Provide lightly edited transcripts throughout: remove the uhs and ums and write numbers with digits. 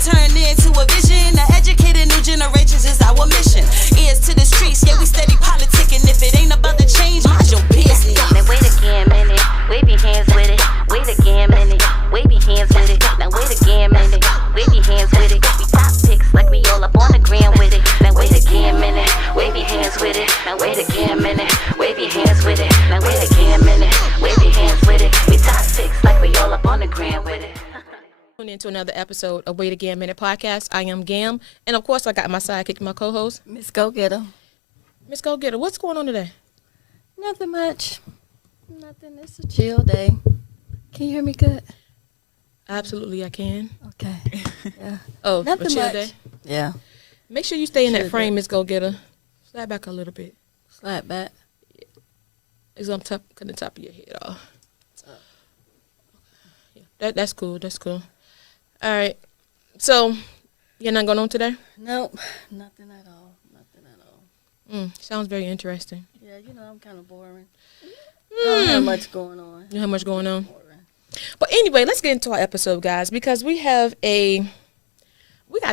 turned into a vision. To educate a new generations is our mission. Ears to the streets, yeah, we steady politicking. If it ain't about to change, mind your business. Now wait a Gam and Mz, wave your hands with it. Wait a Gam and Mz, wave your hands with it. Now wait a Gam and Mz, wave your hands with it. We top picks like we all up on the gram with it. Now wait a Gam and Mz, wave your hands with it. Now wait a Gam and Mz, wave your hands with it. Now wait a Gam and Mz, wave your hands with it. We top picks like we all up on the gram with it. Tune into another episode of Wait a Gam Minute podcast. I am Gam, and of course I got my sidekick, my co-host, Mz Gogetta. Mz Gogetta. What's going on today? Nothing much. Nothing. It's a chill day. Can you hear me good? Absolutely, I can. Okay. Yeah. Oh, Nothing a chill much. day. Yeah. Make sure you stay in that Chill frame, day. Mz Gogetta. Slide back a little bit. Slide back. It's on top, cut the top of your head off. Yeah, that's cool. That's cool. All right. So, you're not going on today? Nope. Nothing at all. Nothing at all. Sounds very interesting. Yeah, you know, I'm kind of boring. I don't have much going on. You know how much going on? Boring. But anyway, let's get into our episode, guys, because we got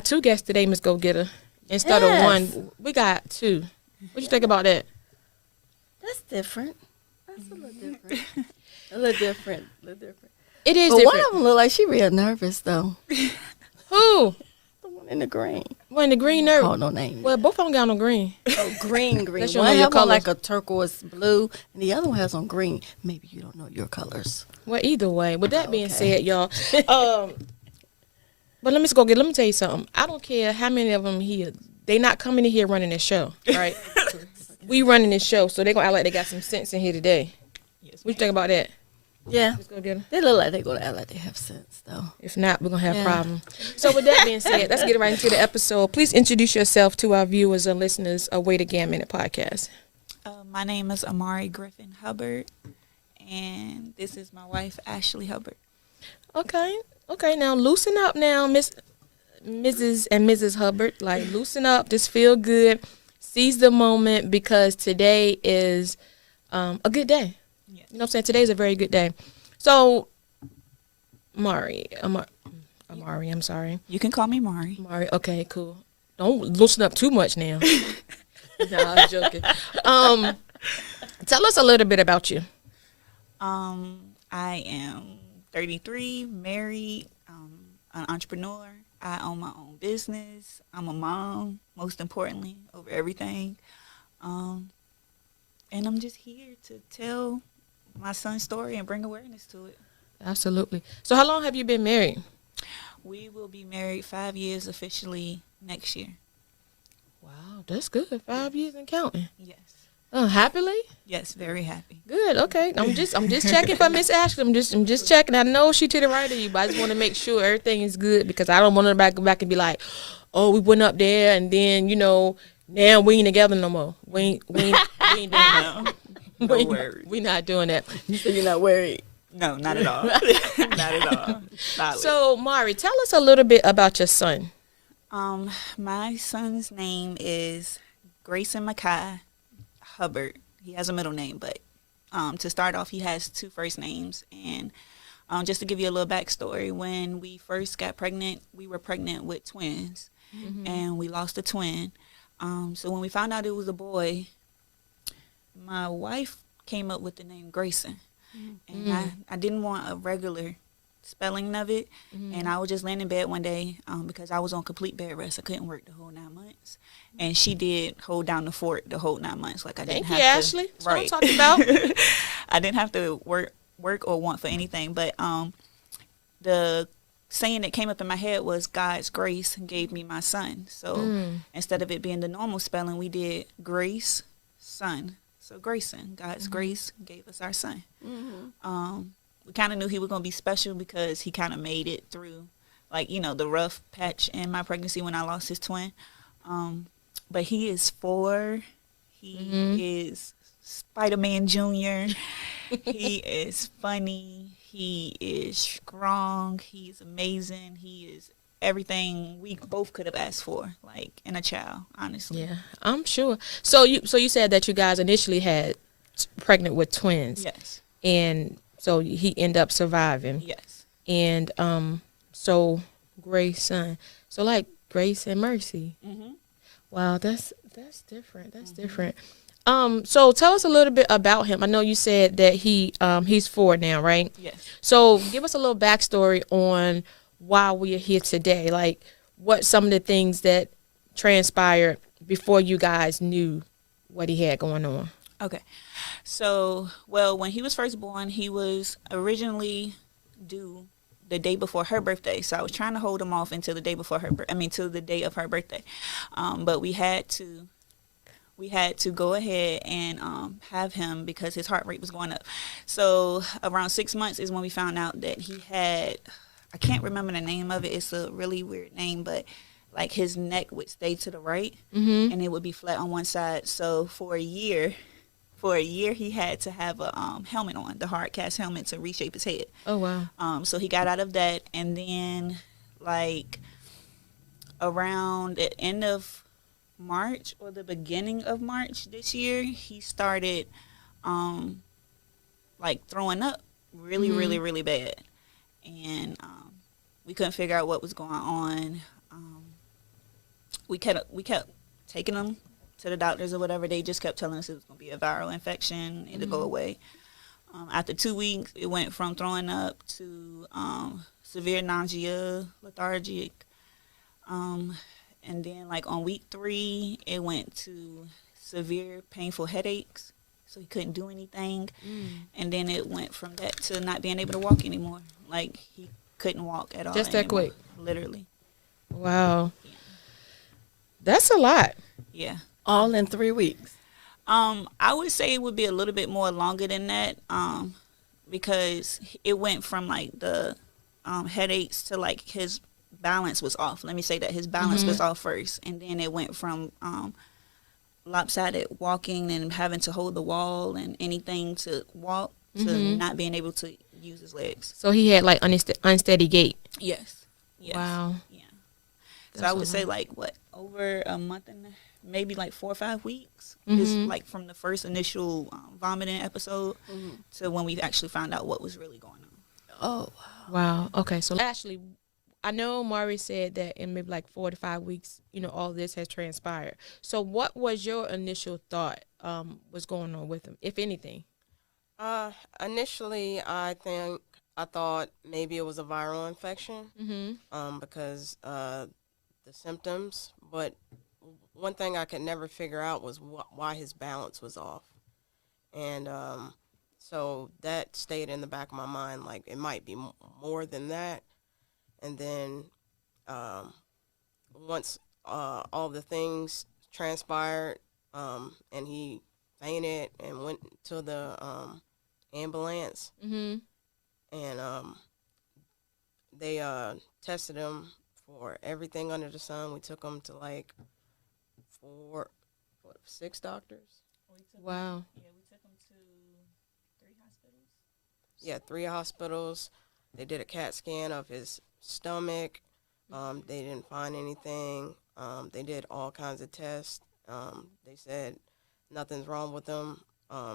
two guests today, Mz Gogetta. Instead of Yes. one, we got two. What you think about that? That's different. That's a little different. A little different. A little different. It is But one different. of them look like she real nervous, though. Who? The one in the green. Well, the green nerve. Oh, no name. Well, both of them got on green. Oh, green. That's your One know your have on like colors. a turquoise blue, and the other one has on green. Maybe you don't know your colors. Well, either way. With that being Okay. said, y'all, but let me tell you something. I don't care how many of them here. They not coming in here running this show, right? We running this show, so they gonna act like they got some sense in here today. What you think about that? Yeah. Let's go get 'em. They look like they're going to act like they have sense, though. If not, we're going to have Yeah. problems. So with that being said, let's get right into the episode. Please introduce yourself to our viewers and listeners of Wait a Gam Minute podcast. My name is Imari Griffin Hubbard, and this is my wife, Ashley Hubbard. Okay. Now loosen up now, Mrs. and Mrs. Hubbard. Like, loosen up. Just feel good. Seize the moment because today is a good day. Yes. You know what I'm saying? Today's a very good day. So, Amari, I'm sorry. You can call me Mari. Amari, okay, cool. Don't loosen up too much now. No, I'm joking. Tell us a little bit about you. I am 33, married, an entrepreneur. I own my own business. I'm a mom, most importantly, over everything. And I'm just here to tell my son's story and bring awareness to it. Absolutely. So how long have you been married? We will be married 5 years officially next year. Wow, that's good. 5 years and counting. Yes. Happily? Yes, very happy. Good. Okay. I'm just checking for Miss Ashley. I'm just checking. I know she to the right of you, but I just want to make sure everything is good because I don't want to go back and be like, oh, we went up there and then now we ain't together no more. We ain't doing that. We not doing that. You said you're not worried. No, not at all. Not at all. Solid. So, Mari, tell us a little bit about your son. My son's name is Grayson Mackay Hubbard. He has a middle name, but to start off, he has two first names. And just to give you a little backstory, when we first got pregnant, we were pregnant with twins, and we lost a twin. So when we found out it was a boy, my wife came up with the name Grayson. And I didn't want a regular spelling of it. And I was just laying in bed one day because I was on complete bed rest. I couldn't work the whole 9 months. And she did hold down the fort the whole 9 months. Like I didn't Thank have you, to. Ashley. That's Right. what I'm talking about. I didn't have to work or want for anything. But the saying that came up in my head was God's grace gave me my son. So instead of it being the normal spelling, we did Grace, son. So Grayson, God's grace gave us our son. We kind of knew he was going to be special because he kind of made it through, like, the rough patch in my pregnancy when I lost his twin. But he is 4. He is Spider-Man Jr. He is funny. He is strong. He's amazing. He is everything we both could have asked for, like, in a child, honestly. Yeah, I'm sure. So you said that you guys initially had pregnant with twins. Yes. And so he ended up surviving. Yes. And so Grace son. So like Grace and Mercy. Mm-hmm. Wow, that's different. That's different. So tell us a little bit about him. I know you said that he's 4 now, right? Yes. So give us a little backstory on why we are here today. Like what some of the things that transpired before you guys knew what he had going on. Okay. So, well, when he was first born, he was originally due the day before her birthday. So I was trying to hold him off until the day before till the day of her birthday. But we had to go ahead and have him because his heart rate was going up. So around 6 months is when we found out that he had, I can't remember the name of it. It's a really weird name, but like his neck would stay to the right and it would be flat on one side. So for a year, he had to have a helmet on, the hard cast helmet to reshape his head. Oh, wow. So he got out of that, and then like around the end of March or the beginning of March this year, he started like throwing up really, really, really bad, and we couldn't figure out what was going on. We kept taking him to the doctors or whatever. They just kept telling us it was going to be a viral infection. It'll go away. After 2 weeks, it went from throwing up to severe nausea, lethargic. And then, like, on week 3, it went to severe painful headaches. So he couldn't do anything. And then it went from that to not being able to walk anymore. Like, he couldn't walk at all. Just that quick? Literally. Wow. Yeah. That's a lot. Yeah. All in 3 weeks. I would say it would be a little bit more longer than that, because it went from like the headaches to like his balance was off. Let me say that his balance was off first, and then it went from lopsided walking and having to hold the wall and anything to walk to not being able to use his legs. So he had like unsteady gait. Yes. Wow. Yeah. So I would say like over a month and maybe like 4 or 5 weeks is like from the first initial vomiting episode to when we actually found out what was really going on. Oh, wow. Okay, so Ashley, I know Mari said that in maybe like 4 to 5 weeks, all this has transpired. So what was your initial thought was going on with him, if anything? Initially, I thought maybe it was a viral infection because the symptoms, but one thing I could never figure out was why his balance was off. And so that stayed in the back of my mind, like it might be more than that. And then once all the things transpired and he fainted and went to the ambulance, and they tested him for everything under the sun. We took him to like 6 doctors. Wow. Yeah, we took him to 3 hospitals. Yeah, 3 hospitals. They did a CAT scan of his stomach. They didn't find anything. They did all kinds of tests. They said nothing's wrong with him.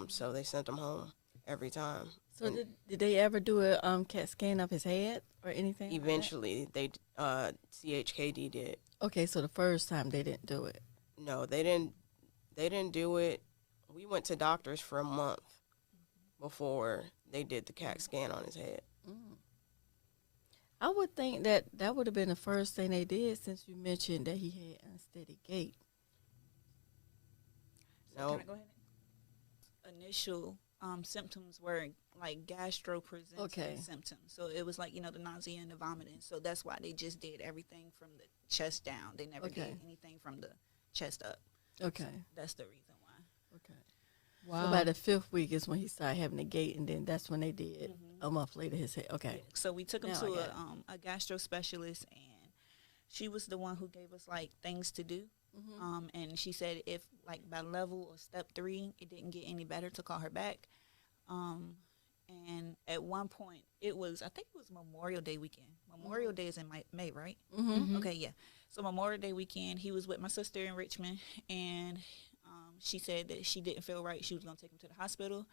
So they sent him home every time. So did they ever do a CAT scan of his head or anything? Eventually, they CHKD did. Okay, so the first time they didn't do it. No, they didn't do it. We went to doctors for a month before they did the CAT scan on his head. I would think that would have been the first thing they did, since you mentioned that he had unsteady gait. No. Can I go ahead? Initial symptoms were like gastro-presenting symptoms. So it was like, the nausea and the vomiting. So that's why they just did everything from the chest down. They never did anything from the chest up. Okay. So that's the reason why. Okay. Wow. So by the 5th week is when he started having the gait, and then that's when they did a month later his head. Okay. Yeah. So we took him to a gastro specialist, and she was the one who gave us like things to do. And she said if like by level or step 3 it didn't get any better, to call her back. And at one point I think it was Memorial Day weekend. Memorial Day is in May, right? Okay, yeah. So Memorial Day weekend, he was with my sister in Richmond, and she said that she didn't feel right. She was going to take him to the hospital.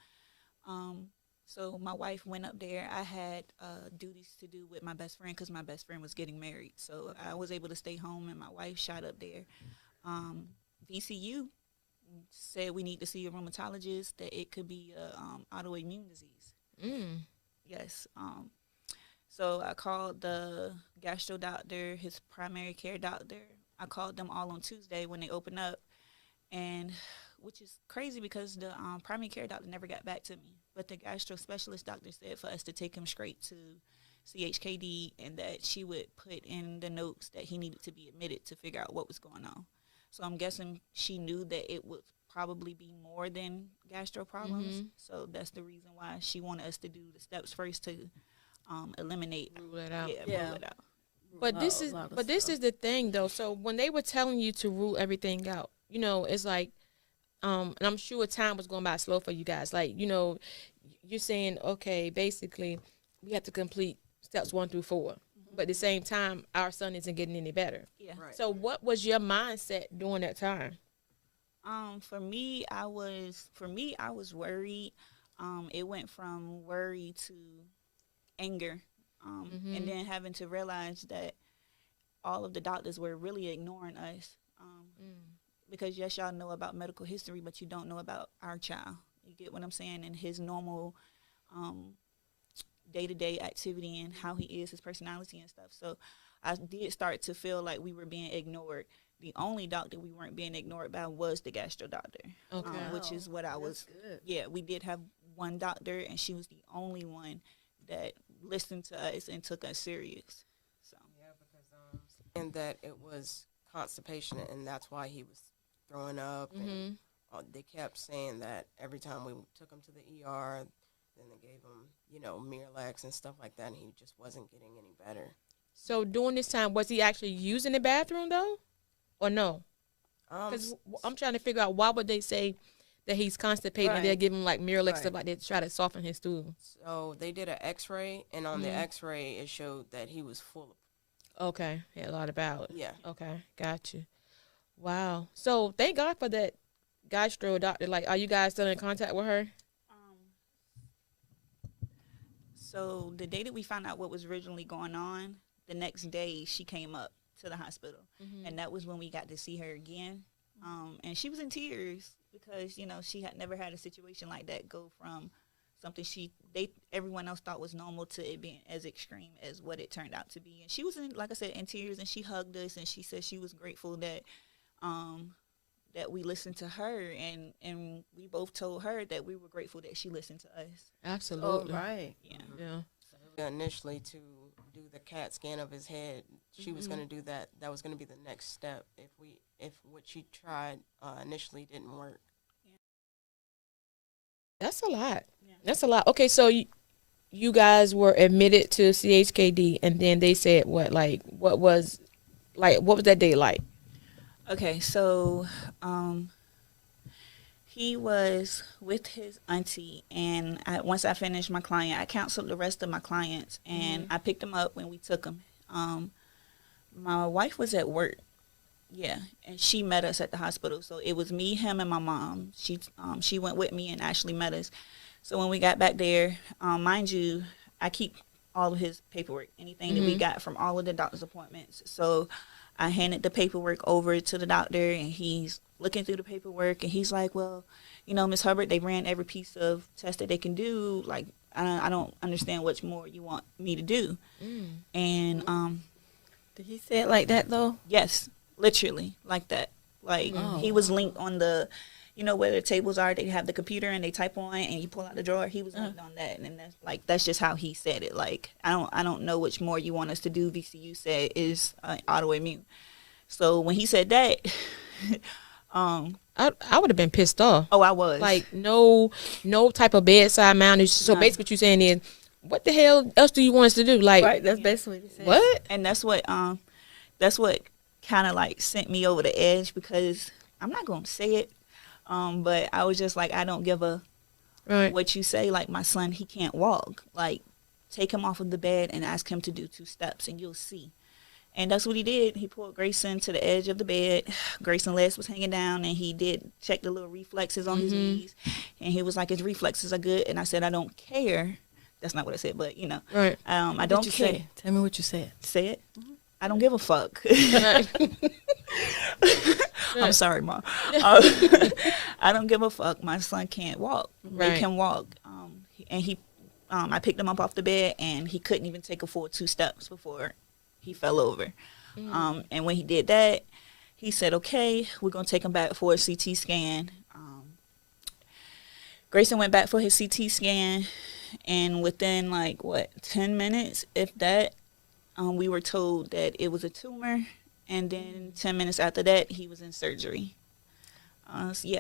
So my wife went up there. I had duties to do with my best friend because my best friend was getting married. So I was able to stay home, and my wife shot up there. VCU said we need to see a rheumatologist, that it could be a autoimmune disease. Yes. So I called the gastro doctor, his primary care doctor. I called them all on Tuesday when they opened up, and which is crazy because the primary care doctor never got back to me. But the gastro specialist doctor said for us to take him straight to CHKD, and that she would put in the notes that he needed to be admitted to figure out what was going on. So I'm guessing she knew that it would probably be more than gastro problems. So that's the reason why she wanted us to do the steps first to eliminate. Rule it out. Rule it out. But this is the thing though. So when they were telling you to rule everything out, you know, it's like, and I'm sure time was going by slow for you guys. Like, you know, you're saying, okay, basically, we have to complete steps 1 through 4. But at the same time, our son isn't getting any better. Yeah. Right. So what was your mindset during that time? For me, I was worried. It went from worry to anger, and then having to realize that all of the doctors were really ignoring us. Because yes, y'all know about medical history, but you don't know about our child. You get what I'm saying? And his normal day-to-day activity and how he is, his personality and stuff. So I did start to feel like we were being ignored. The only doctor we weren't being ignored by was the gastro doctor, which is what I was. Good. Yeah, we did have one doctor, and she was the only one that listened to us and took us serious. So Yeah, because and that it was constipation, and that's why he was throwing up. And they kept saying that every time we took him to the ER, then they gave him, you know, Miralax and stuff like that, and he just wasn't getting any better. So during this time, was he actually using the bathroom though, or no? Because I'm trying to figure out why would they say that he's constipated and they'll give him like Miralax stuff like that to try to soften his stool. So they did an X-ray, and on the X-ray it showed that he was full of. Okay, had a lot of bowel. Yeah. Okay, got you. Wow. So thank God for that gastro doctor. Like, are you guys still in contact with her? So the day that we found out what was originally going on, the next day she came up to the hospital, and that was when we got to see her again. And she was in tears because, you know, she had never had a situation like that go from something everyone else thought was normal to it being as extreme as what it turned out to be. And she was like I said, in tears, and she hugged us, and she said she was grateful that that we listened to her, and we both told her that we were grateful that she listened to us. Absolutely. Oh, right. Yeah. Initially, to do the CAT scan of his head, she was going to do that. That was going to be the next step if what she tried initially didn't work. That's a lot. Yeah. That's a lot. Okay, so you guys were admitted to CHKD, and then they said what was that day like? Okay, so he was with his auntie, and once I finished my client, I counseled the rest of my clients, and I picked him up when we took him. My wife was at work, and she met us at the hospital. So it was me, him, and my mom. She went with me, and Ashley met us. So when we got back there, mind you, I keep all of his paperwork, anything that we got from all of the doctor's appointments. So I handed the paperwork over to the doctor, and he's looking through the paperwork, and he's like, well, you know, Miss Hubbard, they ran every piece of test that they can do. Like, I don't understand what more you want me to do. And did he say it like that, though? yes, literally like that. Like, he was linked on the, you know, where the tables are, they have the computer and they type on, and you pull out the drawer. He was linked on that, and that's just how he said it. Like, I don't know which more you want us to do. VCU said is autoimmune. So when he said that, I would have been pissed off. oh, I was Like, no type of bedside manner. So basically what you're saying is, what the hell else do you want us to do? Like, Right, that's basically what he said. what? and that's what kind of like sent me over the edge, because I'm not gonna say it, but I was just like, I don't give a what you say. Like, my son, he can't walk. Like, take him off of the bed and ask him to do 2 steps, and you'll see. And that's what he did. He pulled Grayson to the edge of the bed. Grayson's legs was hanging down, and he did check the little reflexes on his knees. And he was like, his reflexes are good. And I said, I don't care. That's not what I said, but, you know. Right. I don't care. Say? Tell me what you said. Say it. I don't give a fuck. I'm sorry, Mom. I don't give a fuck. My son can't walk. Right. They can walk. I picked him up off the bed, and he couldn't even take a full 2 steps before he fell over. And when he did that, he said, okay, we're going to take him back for a CT scan. Grayson went back for his CT scan, and within, 10 minutes, if that, we were told that it was a tumor, and then 10 minutes after that, he was in surgery.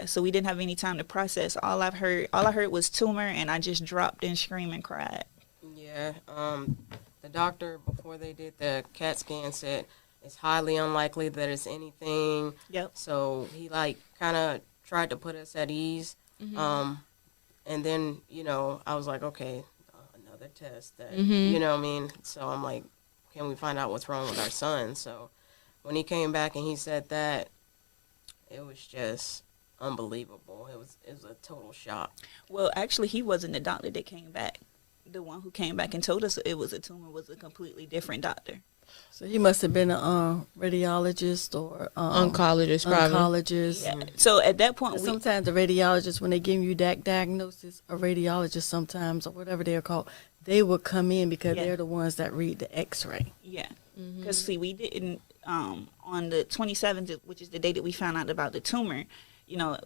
So we didn't have any time to process. All I heard was tumor, and I just dropped and screamed and cried. Yeah, the doctor, before they did the CAT scan, said it's highly unlikely that it's anything. Yep. So he, kind of tried to put us at ease. And then, I was like, okay, another test that, you know what I mean? So I'm like, can we find out what's wrong with our son? So when he came back and he said that, it was just unbelievable. It was a total shock. Well, actually, he wasn't the doctor that came back. The one who came back and told us it was a tumor was a completely different doctor. So he must have been a radiologist or Oncologist, probably. oncologist. Yeah. So at that point, Sometimes the radiologist, when they give you that diagnosis, a radiologist sometimes, or whatever they're called, they will come in because they're the ones that read the x-ray. Yeah. Because, see, we didn't, on the 27th, which is the day that we found out about the tumor,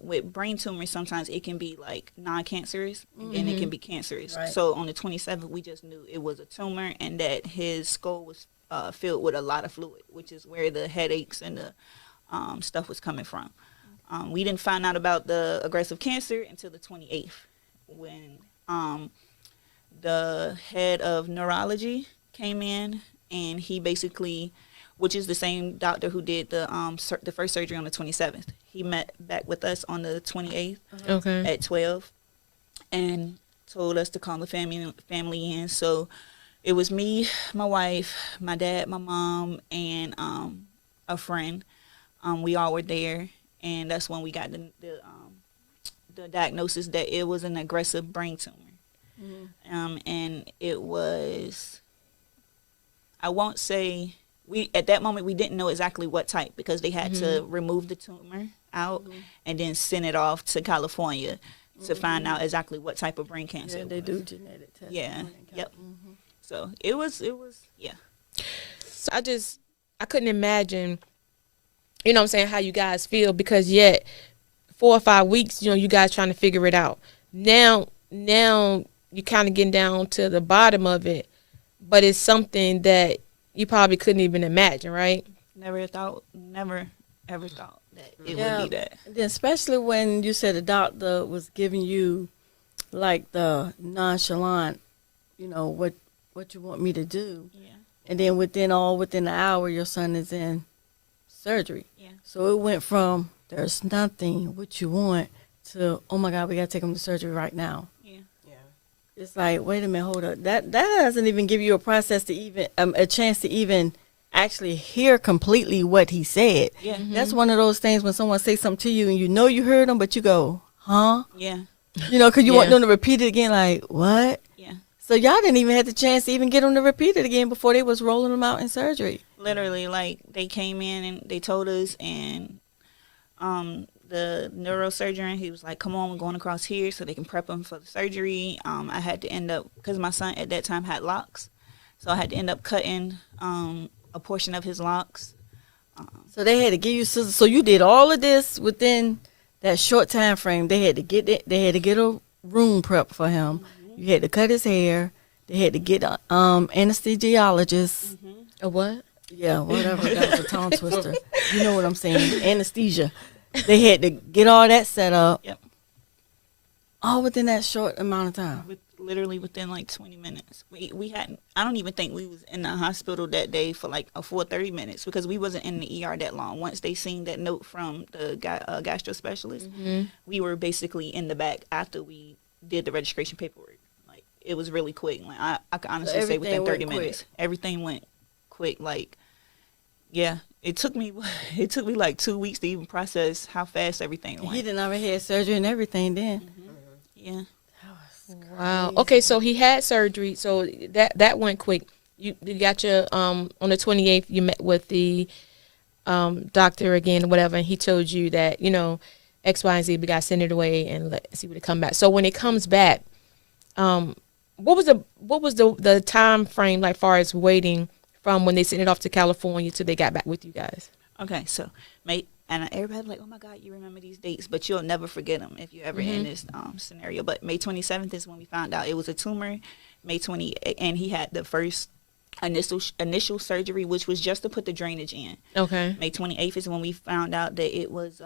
with brain tumors, sometimes it can be, non-cancerous, and then it can be cancerous. Right. So on the 27th, we just knew it was a tumor and that his skull was filled with a lot of fluid, which is where the headaches and the stuff was coming from. We didn't find out about the aggressive cancer until the 28th, when the head of neurology came in, and he basically, which is the same doctor who did the first surgery on the 27th, he met back with us on the 28th at 12 and told us to call the family in. So it was me, my wife, my dad, my mom, and a friend. We all were there, and that's when we got the diagnosis that it was an aggressive brain tumor. And it was, I won't say, at that moment we didn't know exactly what type, because they had to remove the tumor out and then send it off to California to find out exactly what type of brain cancer. Yeah, they do genetic testing. Yeah. Yep. So it was. So I couldn't imagine, what I'm saying, how you guys feel, because yet 4 or 5 weeks, you guys trying to figure it out. Now you kind of getting down to the bottom of it, but it's something that you probably couldn't even imagine, right? Never ever thought that it would be that. And then especially when you said the doctor was giving you the nonchalant, what you want me to do. Yeah. And then within an hour, your son is in surgery. Yeah. So it went from there's nothing, what you want, to, oh my God, we got to take him to surgery right now. Yeah. Yeah. It's like, wait a minute, hold up. That doesn't even give you a process to even, a chance to even actually hear completely what he said. Yeah. That's one of those things when someone says something to you and you heard them, but you go, huh? Yeah. Because you want them to repeat it again, like, what? Yeah. So y'all didn't even have the chance to even get them to repeat it again before they was rolling them out in surgery. Literally, they came in and they told us, and the neurosurgeon, he was like, come on, we're going across here so they can prep him for the surgery. I had to end up, because my son at that time had locks, so I had to end up cutting a portion of his locks. So they had to give you scissors. So you did all of this within that short time frame. They had to get a room prep for him. You had to cut his hair. They had to get anesthesiologist. A what? Yeah, whatever. That was a tongue twister. You know what I'm saying? Anesthesia. They had to get all that set up. Yep. All within that short amount of time. Literally within 20 minutes. We hadn't, I don't even think we was in the hospital that day for a full 30 minutes, because we wasn't in the ER that long. Once they seen that note from the gastro specialist, we were basically in the back after we did the registration paperwork. It was really quick. I could honestly say within 30 minutes. Everything went quick. Yeah, it took me like 2 weeks to even process how fast everything He went. didn't already had surgery and everything then. Yeah. Wow. Okay, so he had surgery, so that went quick. You got your on the 28th. You met with the doctor again, or whatever, and he told you that X, Y, and Z. We got to send it away and see what it come back. So when it comes back, what was the time frame like, far as waiting from when they sent it off to California till they got back with you guys? Okay, so and everybody like, oh my God, you remember these dates, but you'll never forget them if you're ever in this scenario. But May 27th is when we found out it was a tumor. May 20, and he had the first initial surgery, which was just to put the drainage in. Okay. May 28th is when we found out that it was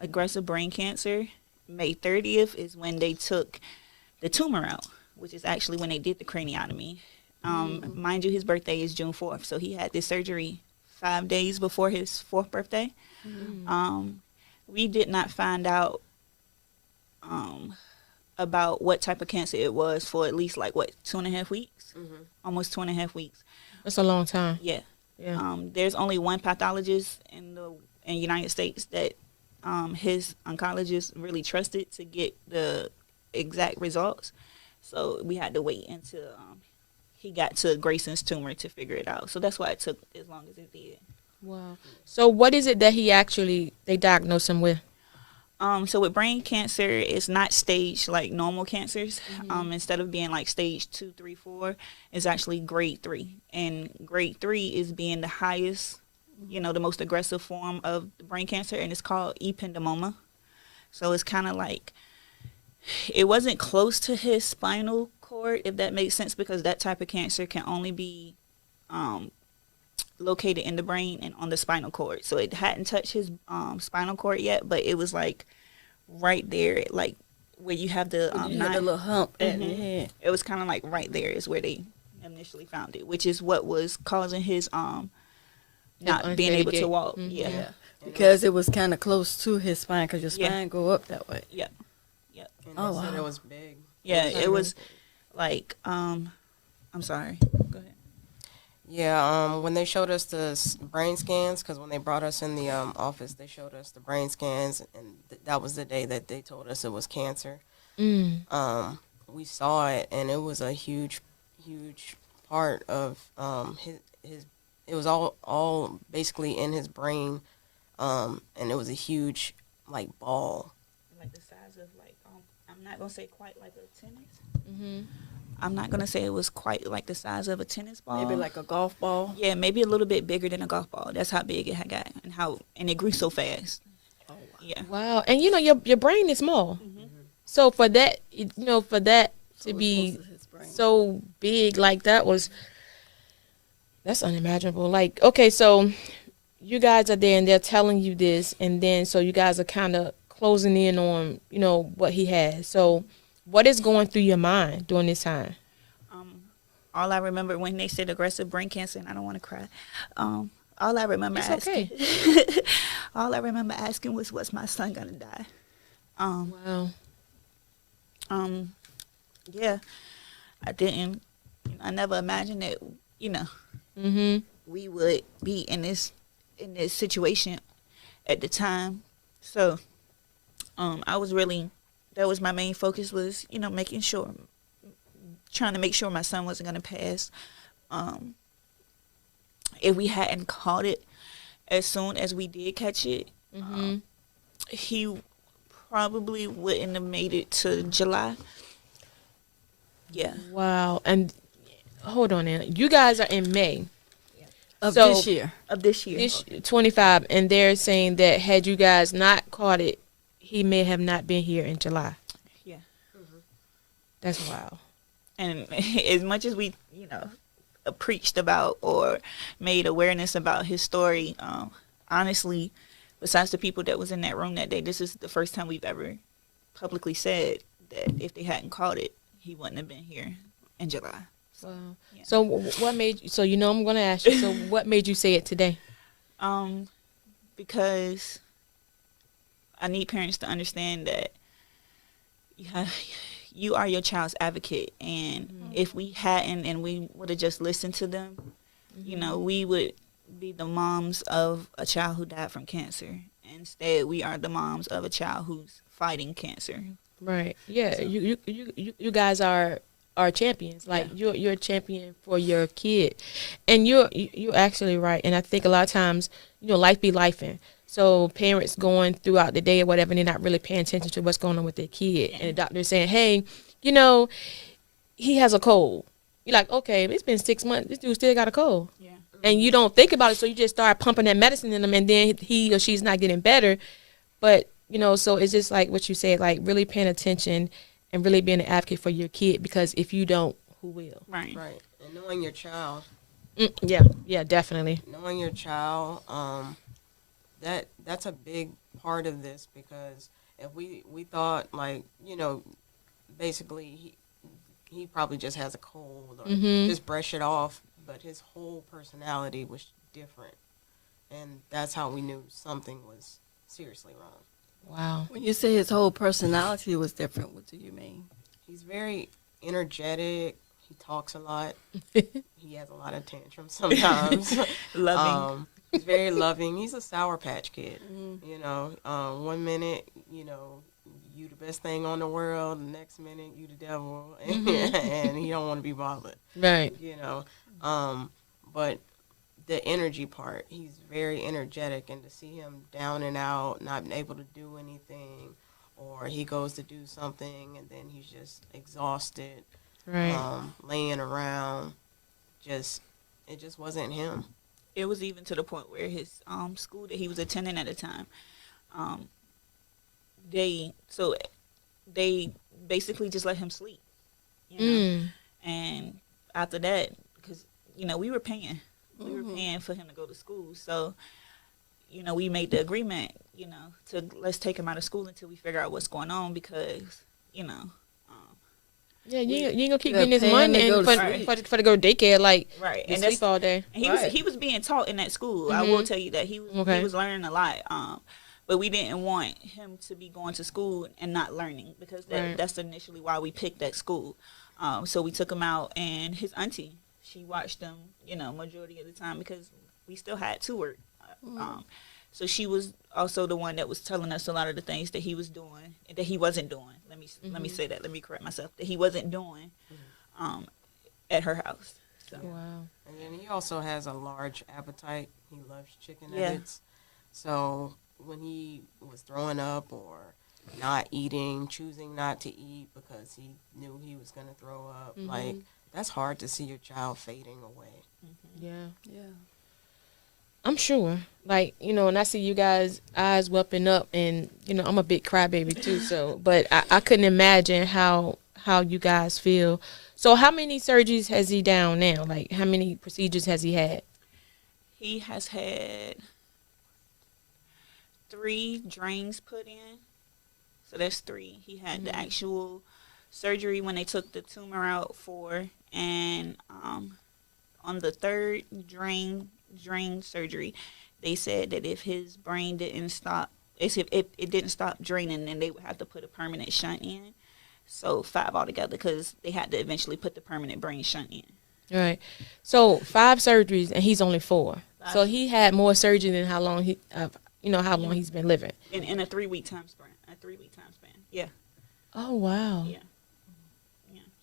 aggressive brain cancer. May 30th is when they took the tumor out, which is actually when they did the craniotomy. Mind you, his birthday is June 4th, so he had this surgery 5 days before his 4th birthday. We did not find out about what type of cancer it was for at least 2.5 weeks, almost 2.5 weeks. That's a long time. Yeah. Yeah. There's only one pathologist in the United States that his oncologist really trusted to get the exact results. So we had to wait until he got to Grayson's tumor to figure it out. So that's why it took as long as it did. Wow. So what is it that they diagnosed him with? So with brain cancer, it's not staged like normal cancers. Instead of being like stage 2, 3, 4, it's actually grade 3. And grade 3 is being the highest, the most aggressive form of brain cancer, and it's called ependymoma. So it's kind of like, it wasn't close to his spinal cord, if that makes sense, because that type of cancer can only be located in the brain and on the spinal cord. So it hadn't touched his spinal cord yet, but it was like right there, like where you have the the little hump at the head. It was kind of like right there is where they initially found it, which is what was causing his not being able to walk. Yeah. Because it was kind of close to his spine, because your spine go up that way. Yeah. And Oh, they said wow. it was big. Yeah, it was like I'm sorry. Go ahead. Yeah, when they showed us the brain scans, because when they brought us in the office, they showed us the brain scans, and that was the day that they told us it was cancer. We saw it, and it was a huge part of his. It was all basically in his brain, and it was a huge ball. Like the size of I'm not gonna say quite like a tennis. I'm not gonna say it was quite like the size of a tennis ball. Maybe like a golf ball. Yeah, maybe a little bit bigger than a golf ball. That's how big it had got, and it grew so fast. Oh, wow. Yeah. Wow. And your brain is small. So for that, to be so big like that that's unimaginable. Like, okay, so you guys are there and they're telling you this, and then so you guys are kind of closing in on, what he has. So what is going through your mind during this time? All I remember when they said aggressive brain cancer, and I don't want to cry. All I remember asking, all I remember asking was, "What's my son gonna die?" Wow. Yeah, I didn't. I never imagined that. We would be in this situation at the time. So, I was really. That was my main focus, was trying to make sure my son wasn't going to pass. If we hadn't caught it as soon as we did catch it, he probably wouldn't have made it to July. Yeah. Wow. And hold on now. You guys are in May. Of this year. Of this year. This 25, and they're saying that had you guys not caught it, he may have not been here in July. Yeah. That's wild. And as much as we, preached about or made awareness about his story, honestly, besides the people that was in that room that day, this is the first time we've ever publicly said that if they hadn't caught it, he wouldn't have been here in July. Wow. Yeah. So what made you, so I'm going to ask you, so what made you say it today? Because I need parents to understand that you are your child's advocate, and if we hadn't and we would have just listened to them, we would be the moms of a child who died from cancer. Instead, we are the moms of a child who's fighting cancer. Right. Yeah. So, you guys are champions. Like you're a champion for your kid, and you're actually right. And I think a lot of times, life be lifing. So parents going throughout the day or whatever, and they're not really paying attention to what's going on with their kid, and the doctor is saying, "Hey, he has a cold." You're like, "Okay, it's been 6 months. This dude still got a cold." Yeah. And you don't think about it, so you just start pumping that medicine in them, and then he or she's not getting better. But so it's just like what you said, like really paying attention and really being an advocate for your kid, because if you don't, who will? Right. And knowing your child. Yeah, definitely. Knowing your child, that's a big part of this, because if we thought, like, basically he probably just has a cold, or just brush it off, but his whole personality was different, and that's how we knew something was seriously wrong. Wow. When you say his whole personality was different, what do you mean? He's very energetic. He talks a lot. He has a lot of tantrums sometimes. Loving. He's very loving. He's a Sour Patch Kid. 1 minute, you the best thing on the world. The next minute, you the devil, and he don't want to be bothered. Right. But the energy part, he's very energetic, and to see him down and out, not able to do anything, or he goes to do something and then he's just exhausted, right, laying around, it just wasn't him. It was even to the point where his school that he was attending at the time, they basically just let him sleep, and after that, because we were paying. We were paying for him to go to school. So, we made the agreement, to let's take him out of school until we figure out what's going on, because, yeah, you ain't gonna keep getting this money for to go to daycare, like, right, and sleep all day. And he was being taught in that school. I will tell you that he was learning a lot. But we didn't want him to be going to school and not learning, because that's initially why we picked that school. So we took him out, and his auntie, she watched them, majority of the time, because we still had to work. So she was also the one that was telling us a lot of the things that he was doing, that he wasn't doing. Let me say that. Let me correct myself. That he wasn't doing at her house. So. Wow. And then he also has a large appetite. He loves chicken nuggets. So when he was throwing up or not eating, choosing not to eat because he knew he was going to throw up, like, that's hard to see your child fading away. Yeah. I'm sure. Like, and I see you guys' eyes welling up, and, I'm a big crybaby too, so, but I couldn't imagine how you guys feel. So how many surgeries has he down now? Like, how many procedures has he had? He has had 3 drains put in. So that's 3. He had the actual surgery when they took the tumor out 4, and on the 3rd drain surgery, they said that if his brain didn't stop, if it didn't stop draining, then they would have to put a permanent shunt in. So 5 altogether, because they had to eventually put the permanent brain shunt in. All right. So 5 surgeries, and he's only 4. So he had more surgery than how long how long he's been living. In a 3-week time span. Yeah. Oh wow. Yeah.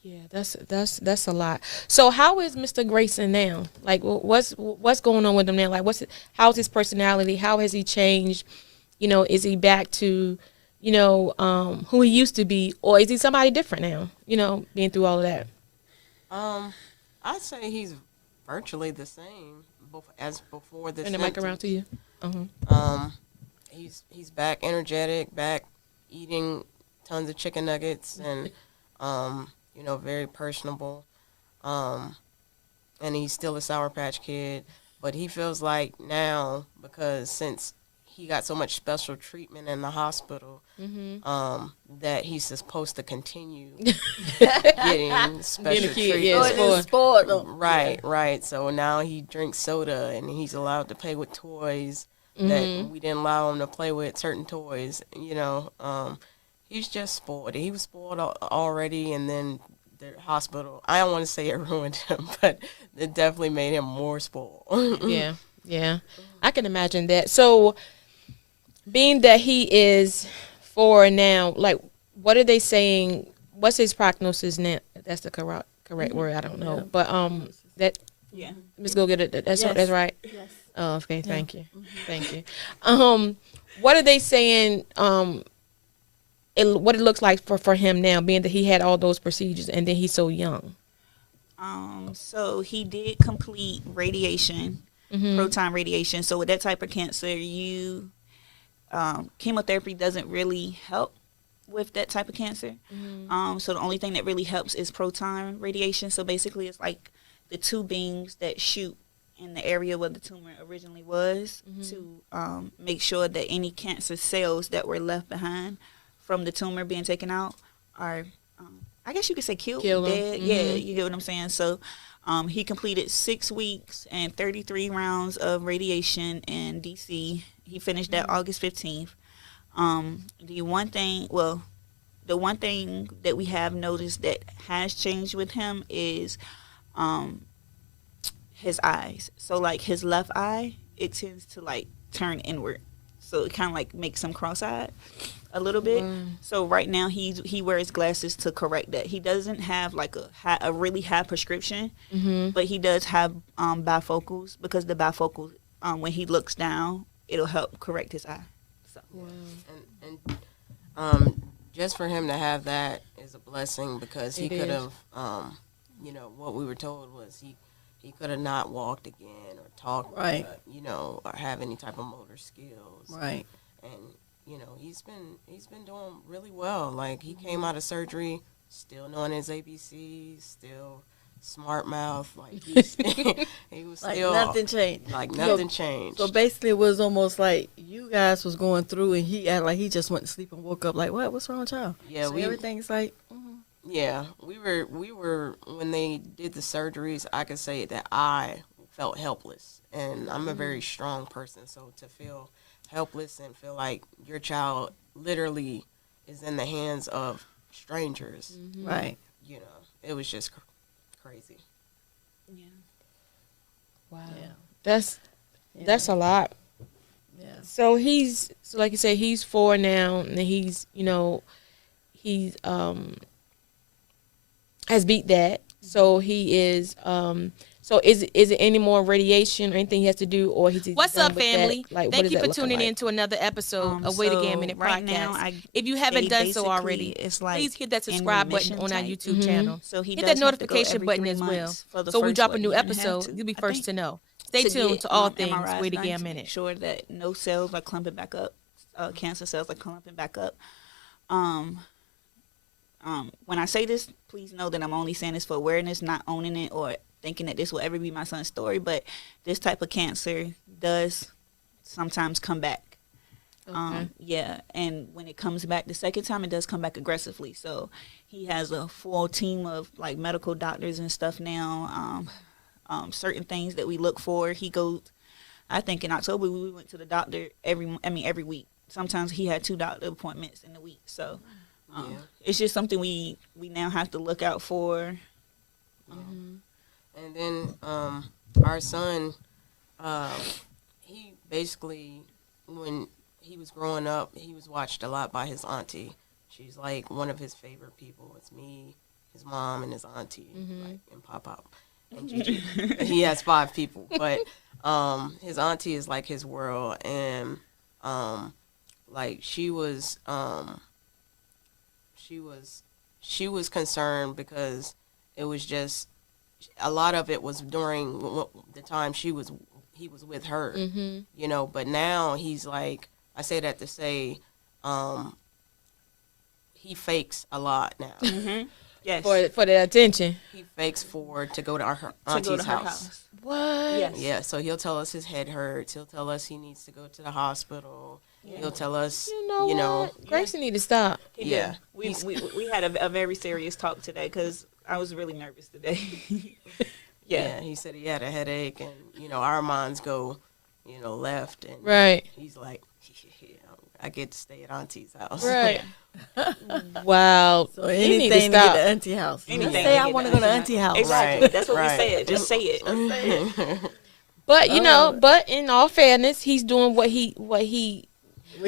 Yeah, that's a lot. So how is Mr. Grayson now? Like, what's going on with him now? Like, how's his personality? How has he changed? Is he back to, who he used to be, or is he somebody different now? Being through all of that. I'd say he's virtually the same as before the symptoms. The mic around to you. He's back energetic, back eating tons of chicken nuggets, and very personable. And he's still a Sour Patch Kid, but he feels like now, because since he got so much special treatment in the hospital, that he's supposed to continue getting special treatment. Right. So now he drinks soda, and he's allowed to play with toys that we didn't allow him to play with, certain toys. He's just spoiled. He was spoiled already, and then the hospital, I don't want to say it ruined him, but it definitely made him more spoiled. Yeah. Yeah, I can imagine that. So, being that he is 4 now, like, what are they saying? What's his prognosis now? That's the correct word. I don't know, but that Yeah. Ms. Gogetta, that's Yes. that's right. Yes. Oh, okay, thank you, thank you. What are they saying? What it looks like for him now, being that he had all those procedures and then he's so young. So he did complete radiation, proton radiation. So with that type of cancer, you chemotherapy doesn't really help with that type of cancer. So the only thing that really helps is proton radiation. So basically, it's like the two beams that shoot in the area where the tumor originally was to make sure that any cancer cells that were left behind from the tumor being taken out are, I guess you could say killed, dead. Yeah, you get what I'm saying? So he completed 6 weeks and 33 rounds of radiation in D.C. He finished that August 15th. The one thing that we have noticed that has changed with him is his eyes. So like his left eye, it tends to like turn inward. So it kind of like makes him cross-eyed a little bit. So right now he wears glasses to correct that. He doesn't have like a really high prescription, but he does have bifocals, because the bifocals, when he looks down, it'll help correct his eye. So. And just for him to have that is a blessing, because he could have, what we were told was he could have not walked again or talked, Right. Or have any type of motor skills. Right. And he's been doing really well. Like, he came out of surgery still knowing his ABCs, still smart mouth. Like, he was Like still nothing changed. Like nothing changed. So basically, it was almost like you guys was going through, and he acted like he just went to sleep and woke up. Like, what? What's wrong with y'all? Yeah, so everything's like. Yeah, we were when they did the surgeries, I could say that I felt helpless, and I'm a very strong person, so to feel helpless and feel like your child literally is in the hands of strangers, Right. It was just crazy. Yeah. Wow, Yeah. that's a lot. Yeah. So like you say, he's 4 now, and he's has beat that. So he is. So is it any more radiation or anything he has to do, or he's What's done up, with that? family? Like, what Thank is you that for looking tuning like? in to another episode of Way to Gam and Mz right podcast. now, If you haven't they done so basically- already, it's like please hit that in subscribe button remission on our type. YouTube channel. So he Hit does that have to go notification every button 3 as well, months for the so we first, drop a new year and half episode, to, you'll be I first think, to know. Stay tuned get, to all things MRIs Way to done Gam to and make Mz. sure that no cells are clumping back up, cancer cells are clumping back up. When I say this, please know that I'm only saying this for awareness, not owning it or thinking that this will ever be my son's story. But this type of cancer does sometimes come back. Yeah, and when it comes back the second time, it does come back aggressively. So he has a full team of like medical doctors and stuff now. Certain things that we look for. He goes, I think in October we went to the doctor every week. Sometimes he had 2 doctor appointments in a week. So it's just something we now have to look out for. And then our son, he basically, when he was growing up, he was watched a lot by his auntie. She's like one of his favorite people. It's me, his mom, and his auntie, like, and Pop and Gigi. He has 5 people, but his auntie is like his world, and like she was concerned because it was just a lot of it was during the time he was with her, but now he's like, I say that to say, he fakes a lot now. Yes. for the attention. He fakes to go to her auntie's house. What? Yes. Yeah, so he'll tell us his head hurts. He'll tell us he needs to go to the hospital. Yeah. He'll tell us, You know what? Grayson need to stop. Yeah. We had a very serious talk today because I was really nervous today. Yeah, he said he had a headache, and our minds go, left, and Right. he's like, I get to stay at auntie's house. Right. Wow. So You need anything to to get stop. to auntie house. Anything Just to say get I want to to go to auntie auntie house. Exactly. Right, That's what right. we said. Just say it. But you know, but in all fairness, he's doing what he Well,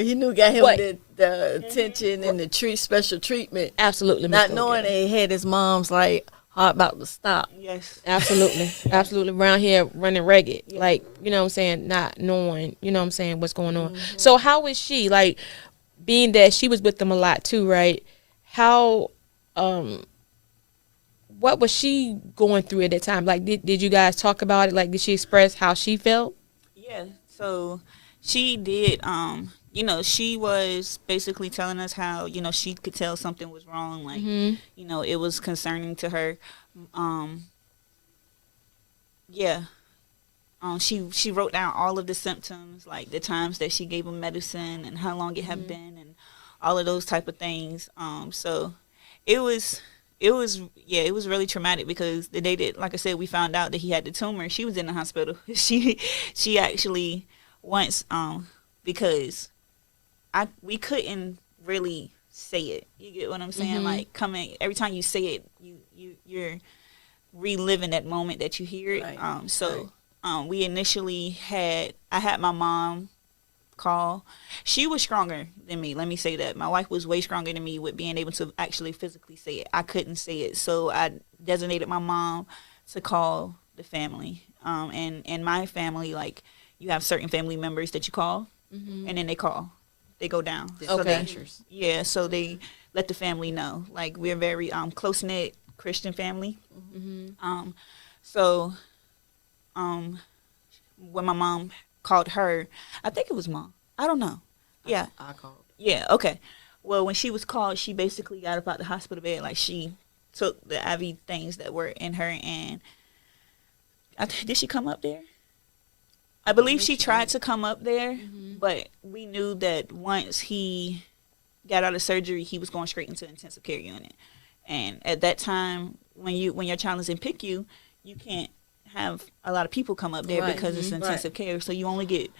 he knew got him the attention and the special treatment. Absolutely, Not Mr. knowing that he had his mom's like heart about to stop. Yes. Absolutely. Absolutely. Around here running ragged. Like, you know what I'm saying, not knowing, you know what I'm saying, what's going on. So how is she, like, being that she was with them a lot too, right? How what was she going through at that time? Like, did you guys talk about it? Like, did she express how she felt? Yeah. So she did. You know, she was basically telling us how, you know, she could tell something was wrong. Like, you know, it was concerning to her. Yeah. She wrote down all of the symptoms, like the times that she gave him medicine and how long it had been and all of those type of things. So it was really traumatic because the day that, like I said, we found out that he had the tumor, she was in the hospital. She actually once, because we couldn't really say it. You get what I'm saying? Like every time you say it, you're reliving that moment that you hear it. Right. We initially I had my mom call. She was stronger than me. Let me say that. My wife was way stronger than me with being able to actually physically say it. I couldn't say it. So I designated my mom to call the family. And in my family, like, you have certain family members that you call and then they go down. Okay. So they let the family know. Like, we're very close-knit Christian family. When my mom called her, I think it was Mom. I don't know. Yeah. I called. Yeah, okay. Well, when she was called, she basically got up out the hospital bed. Like, she took the IV things that were in her, and did she come up there? I believe she tried to come up there, but we knew that once he got out of surgery, he was going straight into the intensive care unit. And at that time, when your child is in PICU, you can't have a lot of people come up there because it's intensive care. So you only get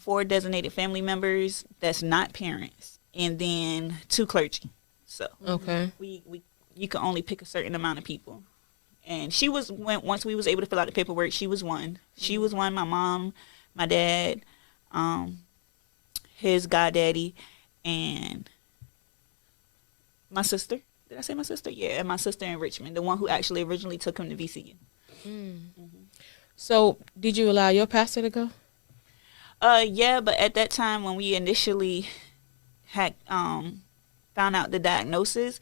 4 designated family members that's not parents, and then 2 clergy. So you can only pick a certain amount of people. And she was once we was able to fill out the paperwork, she was one. She was one. My mom, my dad, his goddaddy, and my sister. Did I say my sister? Yeah, and my sister in Richmond, the one who actually originally took him to VCU. So did you allow your pastor to go? Yeah, but at that time when we initially had found out the diagnosis,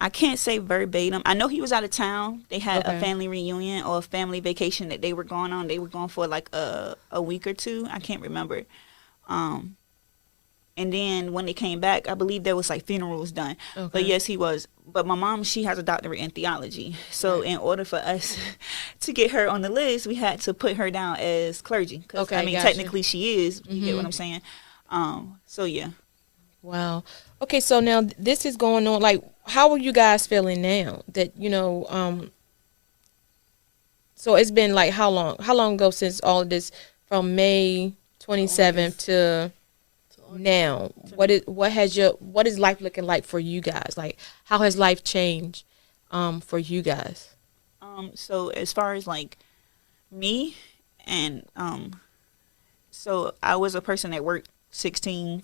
I can't say verbatim. I know he was out of town. They had a family reunion or a family vacation that they were going on. They were going for like a week or 2. I can't remember. And then when they came back, I believe there was like funerals done. Okay. But yes, he was. But my mom, she has a doctorate in theology. So in order for us to get her on the list, we had to put her down as clergy. Because, I mean, technically she is. You get what I'm saying? So, yeah. Wow. Okay, so now this is going on. Like, how are you guys feeling now that, you know, so it's been like how long? How long ago since all of this, from May 27th to now? What is life looking like for you guys? Like, how has life changed for you guys? So as far as like me and so I was a person that worked 16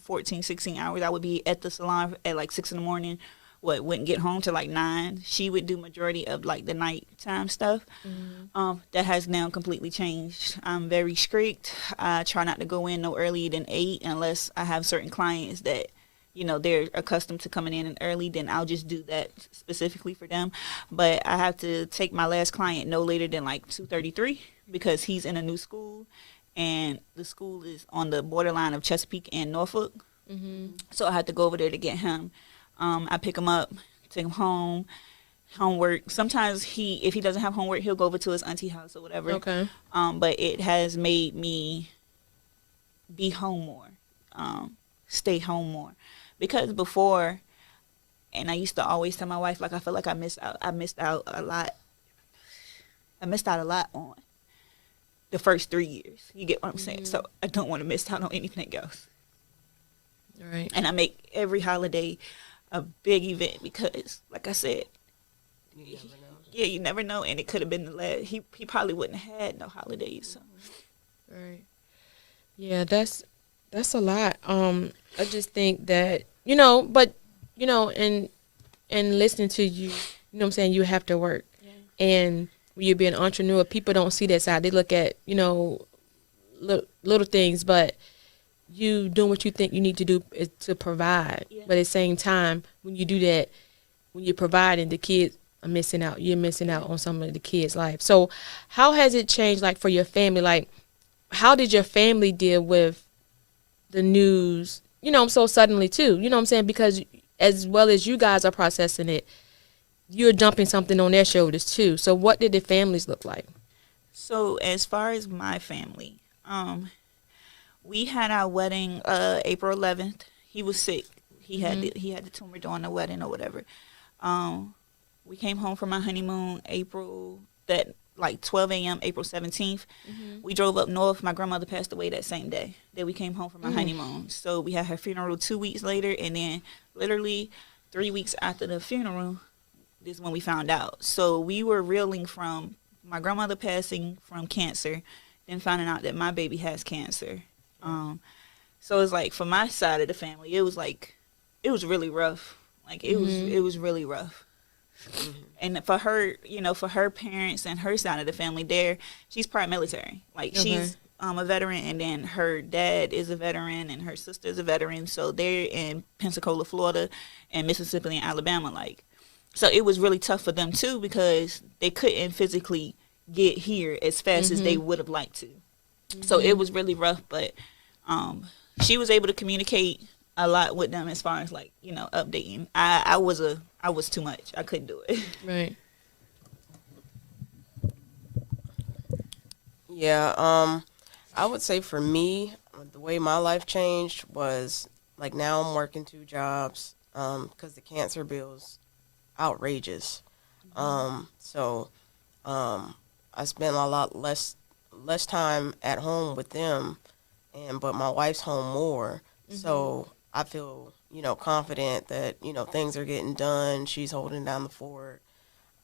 hours. I would be at the salon at like 6 a.m. Wouldn't get home till like 9. She would do majority of like the nighttime stuff. That has now completely changed. I'm very strict. I try not to go in no earlier than 8 unless I have certain clients that, you know, they're accustomed to coming in early. Then I'll just do that specifically for them. But I have to take my last client no later than like 2:33 because he's in a new school, and the school is on the borderline of Chesapeake and Norfolk. So I had to go over there to get him. I pick him up, take him home, homework. Sometimes if he doesn't have homework, he'll go over to his auntie house or whatever. Okay. But it has made me be home more, stay home more. Because before, and I used to always tell my wife, like, I feel like I missed out a lot. I missed out a lot on the first 3 years. You get what I'm saying? So I don't want to miss out on anything else. All right. And I make every holiday a big event because, like I said, you never know. And it could have been the last. He probably wouldn't have had no holidays. So. Right. Yeah, that's a lot. I just think that but and listening to you, what I'm saying, you have to work, and when you be an entrepreneur, people don't see that side. They look at little things, but you doing what you think you need to do is to provide. Yeah. But at the same time, when you do that, when you're providing, the kids are missing out. You're missing out on some of the kids' life. So, how has it changed, like for your family? Like, how did your family deal with the news, so suddenly too? You know what I'm saying? Because as well as you guys are processing it, you're dumping something on their shoulders too. So what did the families look like? So as far as my family, we had our wedding April 11th. He was sick. He had the tumor during the wedding or whatever. We came home from our honeymoon like 12 a.m. April 17th. We drove up north. My grandmother passed away that same day that we came home from our honeymoon. So we had her funeral 2 weeks later, and then literally 3 weeks after the funeral is when we found out. So we were reeling from my grandmother passing from cancer, then finding out that my baby has cancer. So it's like for my side of the family, it was really rough. Like it was really rough. And for her, for her parents and her side of the family, she's part military. Like she's a veteran, and then her dad is a veteran, and her sister is a veteran. So they're in Pensacola, Florida, and Mississippi and Alabama. So it was really tough for them too, because they couldn't physically get here as fast as they would have liked to. So it was really rough, but she was able to communicate a lot with them as far as updating. I was too much. I couldn't do it. Right. Yeah, I would say for me, the way my life changed was like now I'm working 2 jobs because the cancer bill's outrageous. So I spend a lot less time at home with them, but my wife's home more. So I feel confident that things are getting done. She's holding down the fort,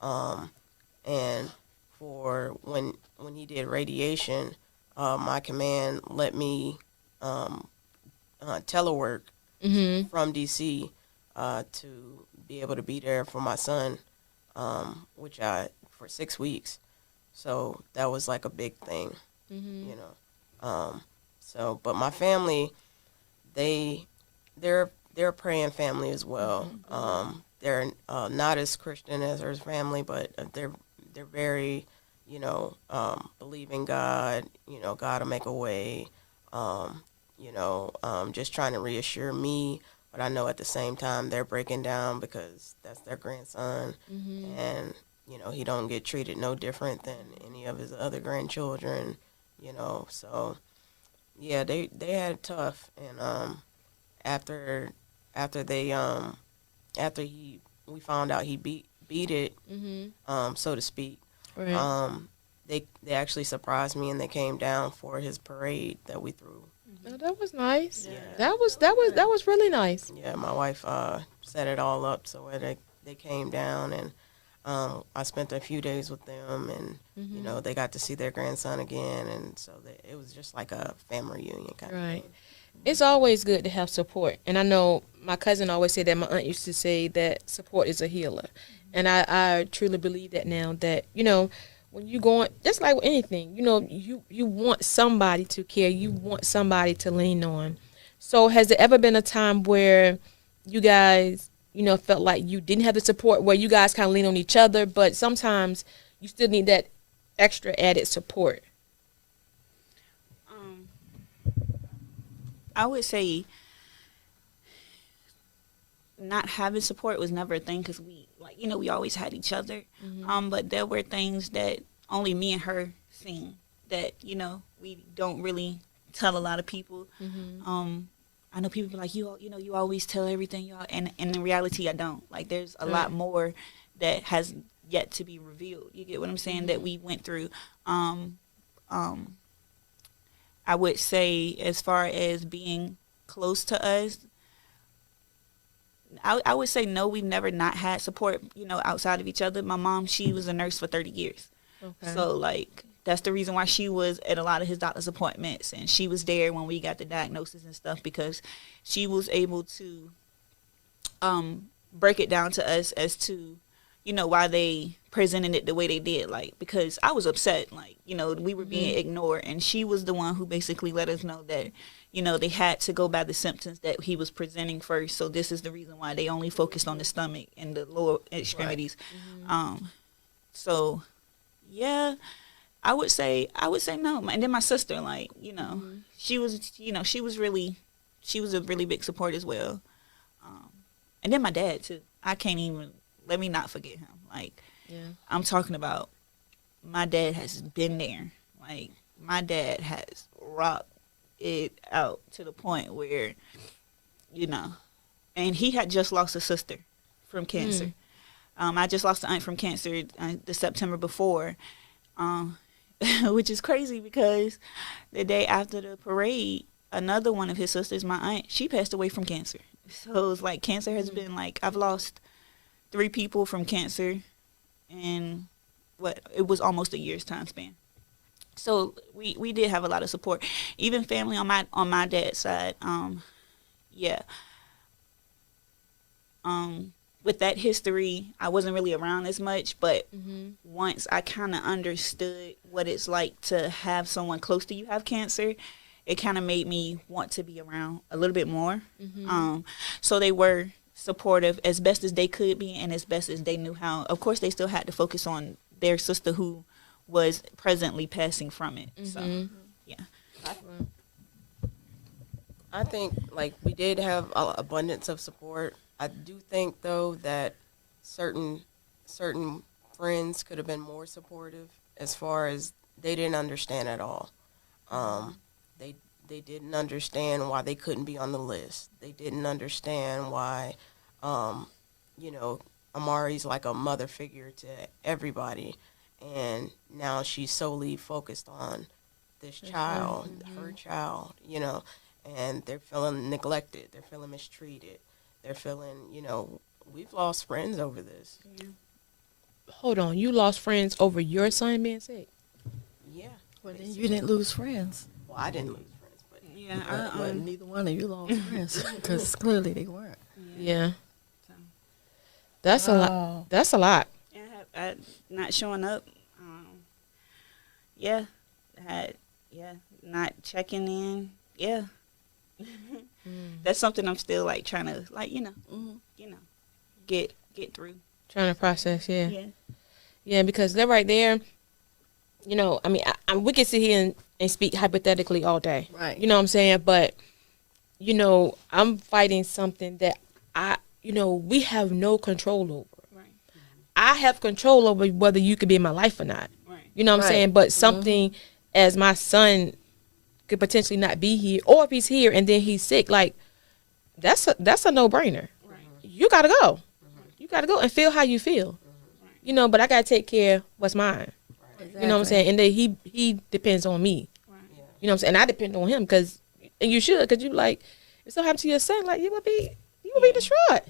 and for when he did radiation, my command let me telework from DC to be able to be there for my son, for 6 weeks. So that was like a big thing, So, but my family, they're a praying family as well. They're not as Christian as her family, but they're very, believe in God. God will make a way. Just trying to reassure me, but I know at the same time they're breaking down because that's their grandson, and he don't get treated no different than any of his other grandchildren. So yeah, they had it tough, and after we found out he beat it, so to speak. Right. They actually surprised me, and they came down for his parade that we threw. Oh, that was nice. Yeah. That was really nice. Yeah, my wife set it all up so they came down, and I spent a few days with them, and they got to see their grandson again, and so it was just like a family reunion kind of thing. It's always good to have support, and I know my cousin always said that. My aunt used to say that support is a healer, and I truly believe that now. That when you going, just like with anything, you want somebody to care, you want somebody to lean on. So has there ever been a time where you guys, felt like you didn't have the support, where you guys kind of lean on each other, but sometimes you still need that extra added support? I would say not having support was never a thing, because we always had each other. But there were things that only me and her seen that we don't really tell a lot of people. I know people be like, you always tell everything, and in reality I don't. Like there's a lot more that has yet to be revealed. You get what I'm saying? That we went through. I would say, as far as being close to us, I would say no, we've never not had support, outside of each other. My mom, she was a nurse for 30 years. Okay. So, that's the reason why she was at a lot of his doctor's appointments, and she was there when we got the diagnosis and stuff, because she was able to break it down to us as to, you know, why they presented it the way they did. Like, because I was upset, like, you know, we were being ignored, and she was the one who basically let us know that, you know, they had to go by the symptoms that he was presenting first. So this is the reason why they only focused on the stomach and the lower extremities. Right. So yeah, I would say no. And then my sister, like, you know, she was a really big support as well. And then my dad too. Let me not forget him. Like, I'm talking about, my dad has been there. Like, my dad has rocked it out to the point where, you know, and he had just lost a sister from cancer. I just lost an aunt from cancer the September before, which is crazy because the day after the parade, another one of his sisters, my aunt, she passed away from cancer. So it's like, cancer has been like, I've lost 3 people from cancer in it was almost a year's time span. So we did have a lot of support, even family on my dad's side. With that history, I wasn't really around as much, but once I kind of understood what it's like to have someone close to you have cancer, it kind of made me want to be around a little bit more. So they were supportive as best as they could be and as best as they knew how. Of course, they still had to focus on their sister who was presently passing from it. So, yeah. I think, like, we did have an abundance of support. I do think, though, that certain friends could have been more supportive, as far as they didn't understand at all. They didn't understand why they couldn't be on the list. They didn't understand why, you know, Imari's like a mother figure to everybody, and now she's solely focused on this child, her child, you know, and they're feeling neglected. They're feeling mistreated. They're feeling, you know, we've lost friends over this. Hold on, you lost friends over your son being sick? Yeah. Well, then you didn't lose friends. Well, I didn't lose friends, but But neither one of you lost friends, because clearly they weren't. Yeah. That's a lot. That's a lot. Yeah, I not showing up. Not checking in. Yeah. That's something I'm still like trying to, like, you know, get through. Trying to process, yeah, because they're right there. You know, I mean, we can sit here and speak hypothetically all day, right? You know what I'm saying? But, you know, I'm fighting something that we have no control over. Right. I have control over whether you could be in my life or not. Right. You know what I'm saying? But something as my son could potentially not be here, or if he's here and then he's sick, like, that's a no-brainer. Right. You gotta go. You gotta go and feel how you feel. You know, but I gotta take care of what's mine. Exactly. You know what I'm saying? And then he depends on me. Right. You know what I'm saying? And I depend on him, and you should, because you, like, if something happened to your son, like, you would be distraught. Right.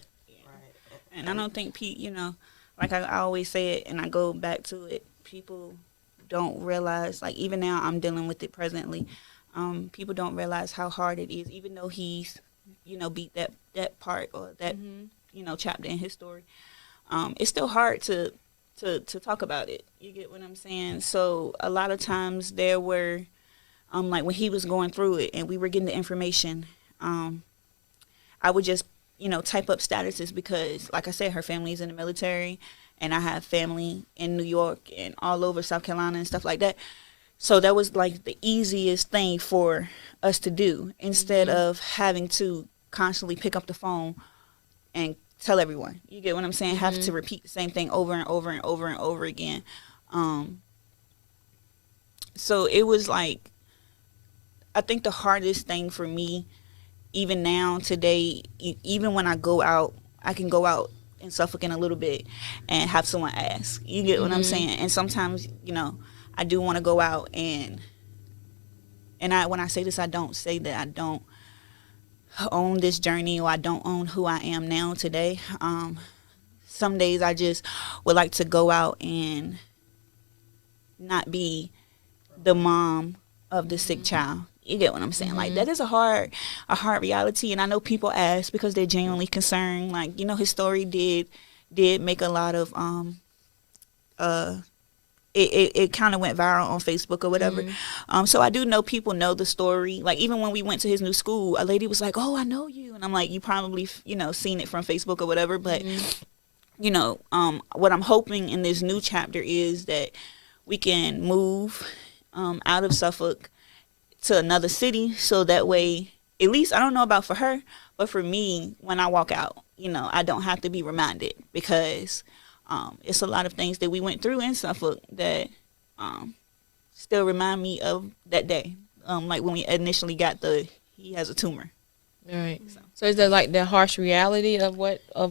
And I don't think you know, like I always say it, and I go back to it, people don't realize, like, even now I'm dealing with it presently, people don't realize how hard it is, even though he's, you know, beat that part or that, you know, chapter in his story. It's still hard to talk about it. You get what I'm saying? So a lot of times there were, like, when he was going through it and we were getting the information, I would just, you know, type up statuses, because, like I said, her family's in the military, and I have family in New York and all over South Carolina and stuff like that. So that was like the easiest thing for us to do, instead of having to constantly pick up the phone and tell everyone. You get what I'm saying? Have to repeat the same thing over and over and over and over again. So it was like, I think the hardest thing for me, even now today, even when I go out, I can go out in Suffolk in a little bit and have someone ask. You get what I'm saying? And sometimes, you know, I do want to go out, and when I say this, I don't say that I don't own this journey, or I don't own who I am now today. Some days I just would like to go out and not be the mom of the sick child. You get what I'm saying? Like, that is a hard reality. And I know people ask because they're genuinely concerned. Like, his story did make a lot of it kind of went viral on Facebook or whatever. So I do know people know the story. Like, even when we went to his new school, a lady was like, "Oh, I know you," and I'm like, "You probably seen it from Facebook or whatever." But what I'm hoping in this new chapter is that we can move out of Suffolk to another city, so that way, at least, I don't know about for her, but for me, when I walk out, I don't have to be reminded, because it's a lot of things that we went through in Suffolk that still remind me of that day, like when we initially got he has a tumor. All right. So is that like the harsh reality of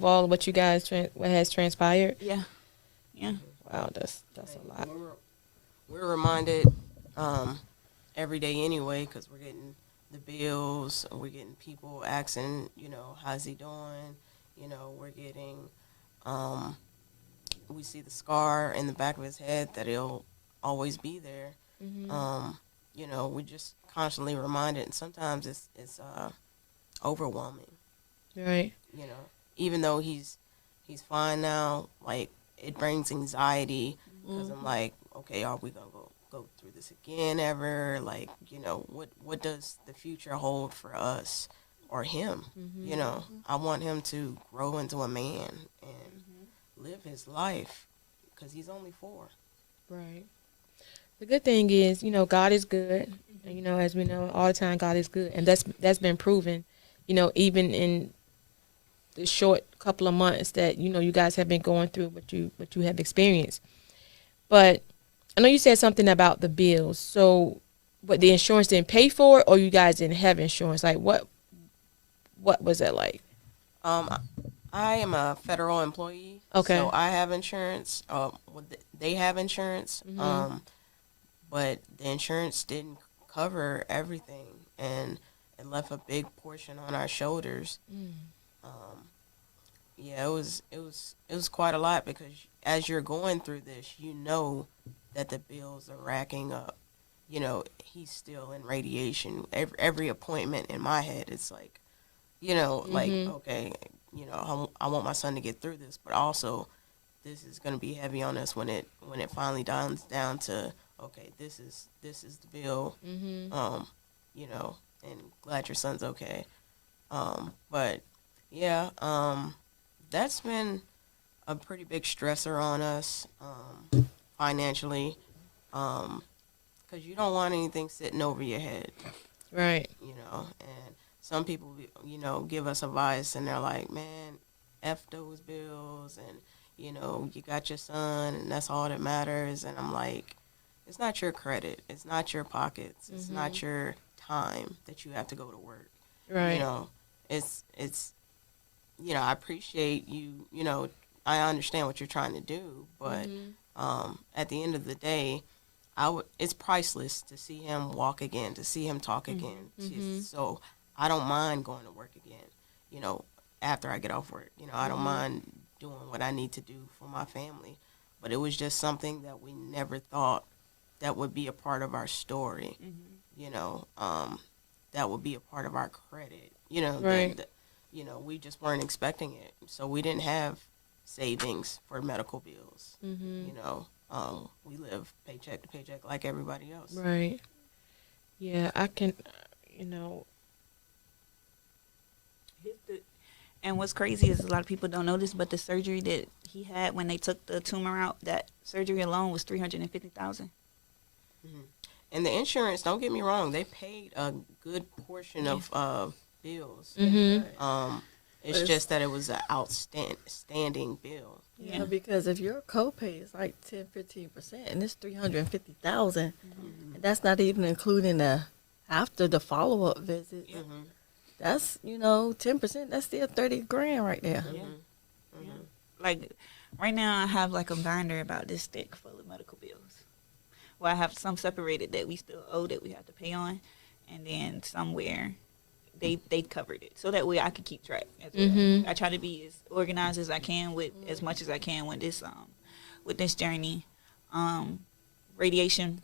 all of what you guys what has transpired? Yeah. Wow, that's a lot. We're reminded every day anyway, because we're getting the bills, we're getting people asking, how's he doing? We're getting, we see the scar in the back of his head that it'll always be there. We're just constantly reminded, and sometimes it's overwhelming. Right. Even though he's fine now, like, it brings anxiety, because I'm like, okay, are we gonna go through this again ever? Like, what does the future hold for us or him? I want him to grow into a man and live his life, because he's only 4. Right. The good thing is, God is good. And, as we know all the time, God is good. And that's been proven, even in the short couple of months that, you guys have been going through what you have experienced. But I know you said something about the bills. So, what, the insurance didn't pay for it, or you guys didn't have insurance? Like, what was that like? I am a federal employee. Okay. So I have insurance. They have insurance. But the insurance didn't cover everything, and it left a big portion on our shoulders. Yeah, it was quite a lot, because as you're going through this, that the bills are racking up. He's still in radiation. Every appointment in my head, it's like, like, okay, I want my son to get through this, but also this is going to be heavy on us when it finally downs down to, okay, this is the bill, and glad your son's okay. But yeah, that's been a pretty big stressor on us, financially, because you don't want anything sitting over your head. Right. And some people, give us advice, and they're like, man, F those bills, and, you got your son, and that's all that matters. And I'm like, it's not your credit. It's not your pockets. It's not your time that you have to go to work. Right. It's I appreciate you, I understand what you're trying to do, but at the end of the day, it's priceless to see him walk again, to see him talk again. So I don't mind going to work again, after I get off work. I don't mind doing what I need to do for my family. But it was just something that we never thought that would be a part of our story, that would be a part of our credit, Right. We just weren't expecting it. So we didn't have savings for medical bills. We live paycheck to paycheck like everybody else. Right. Yeah, I can, And what's crazy is a lot of people don't know this, but the surgery that he had when they took the tumor out, that surgery alone was $350,000. And the insurance, don't get me wrong, they paid a good portion of bills. It's just that it was an outstanding bill. Yeah, because if your copay is like 10-15%, and it's $350,000, and that's not even including after the follow up visit. That's 10%. That's still $30,000 right there. Like right now, I have like a binder about this thick full of medical bills. Well, I have some separated that we still owe that we have to pay on, and then somewhere they covered it, so that way I can keep track as well. I try to be as organized as I can with as much as I can with this journey. Radiation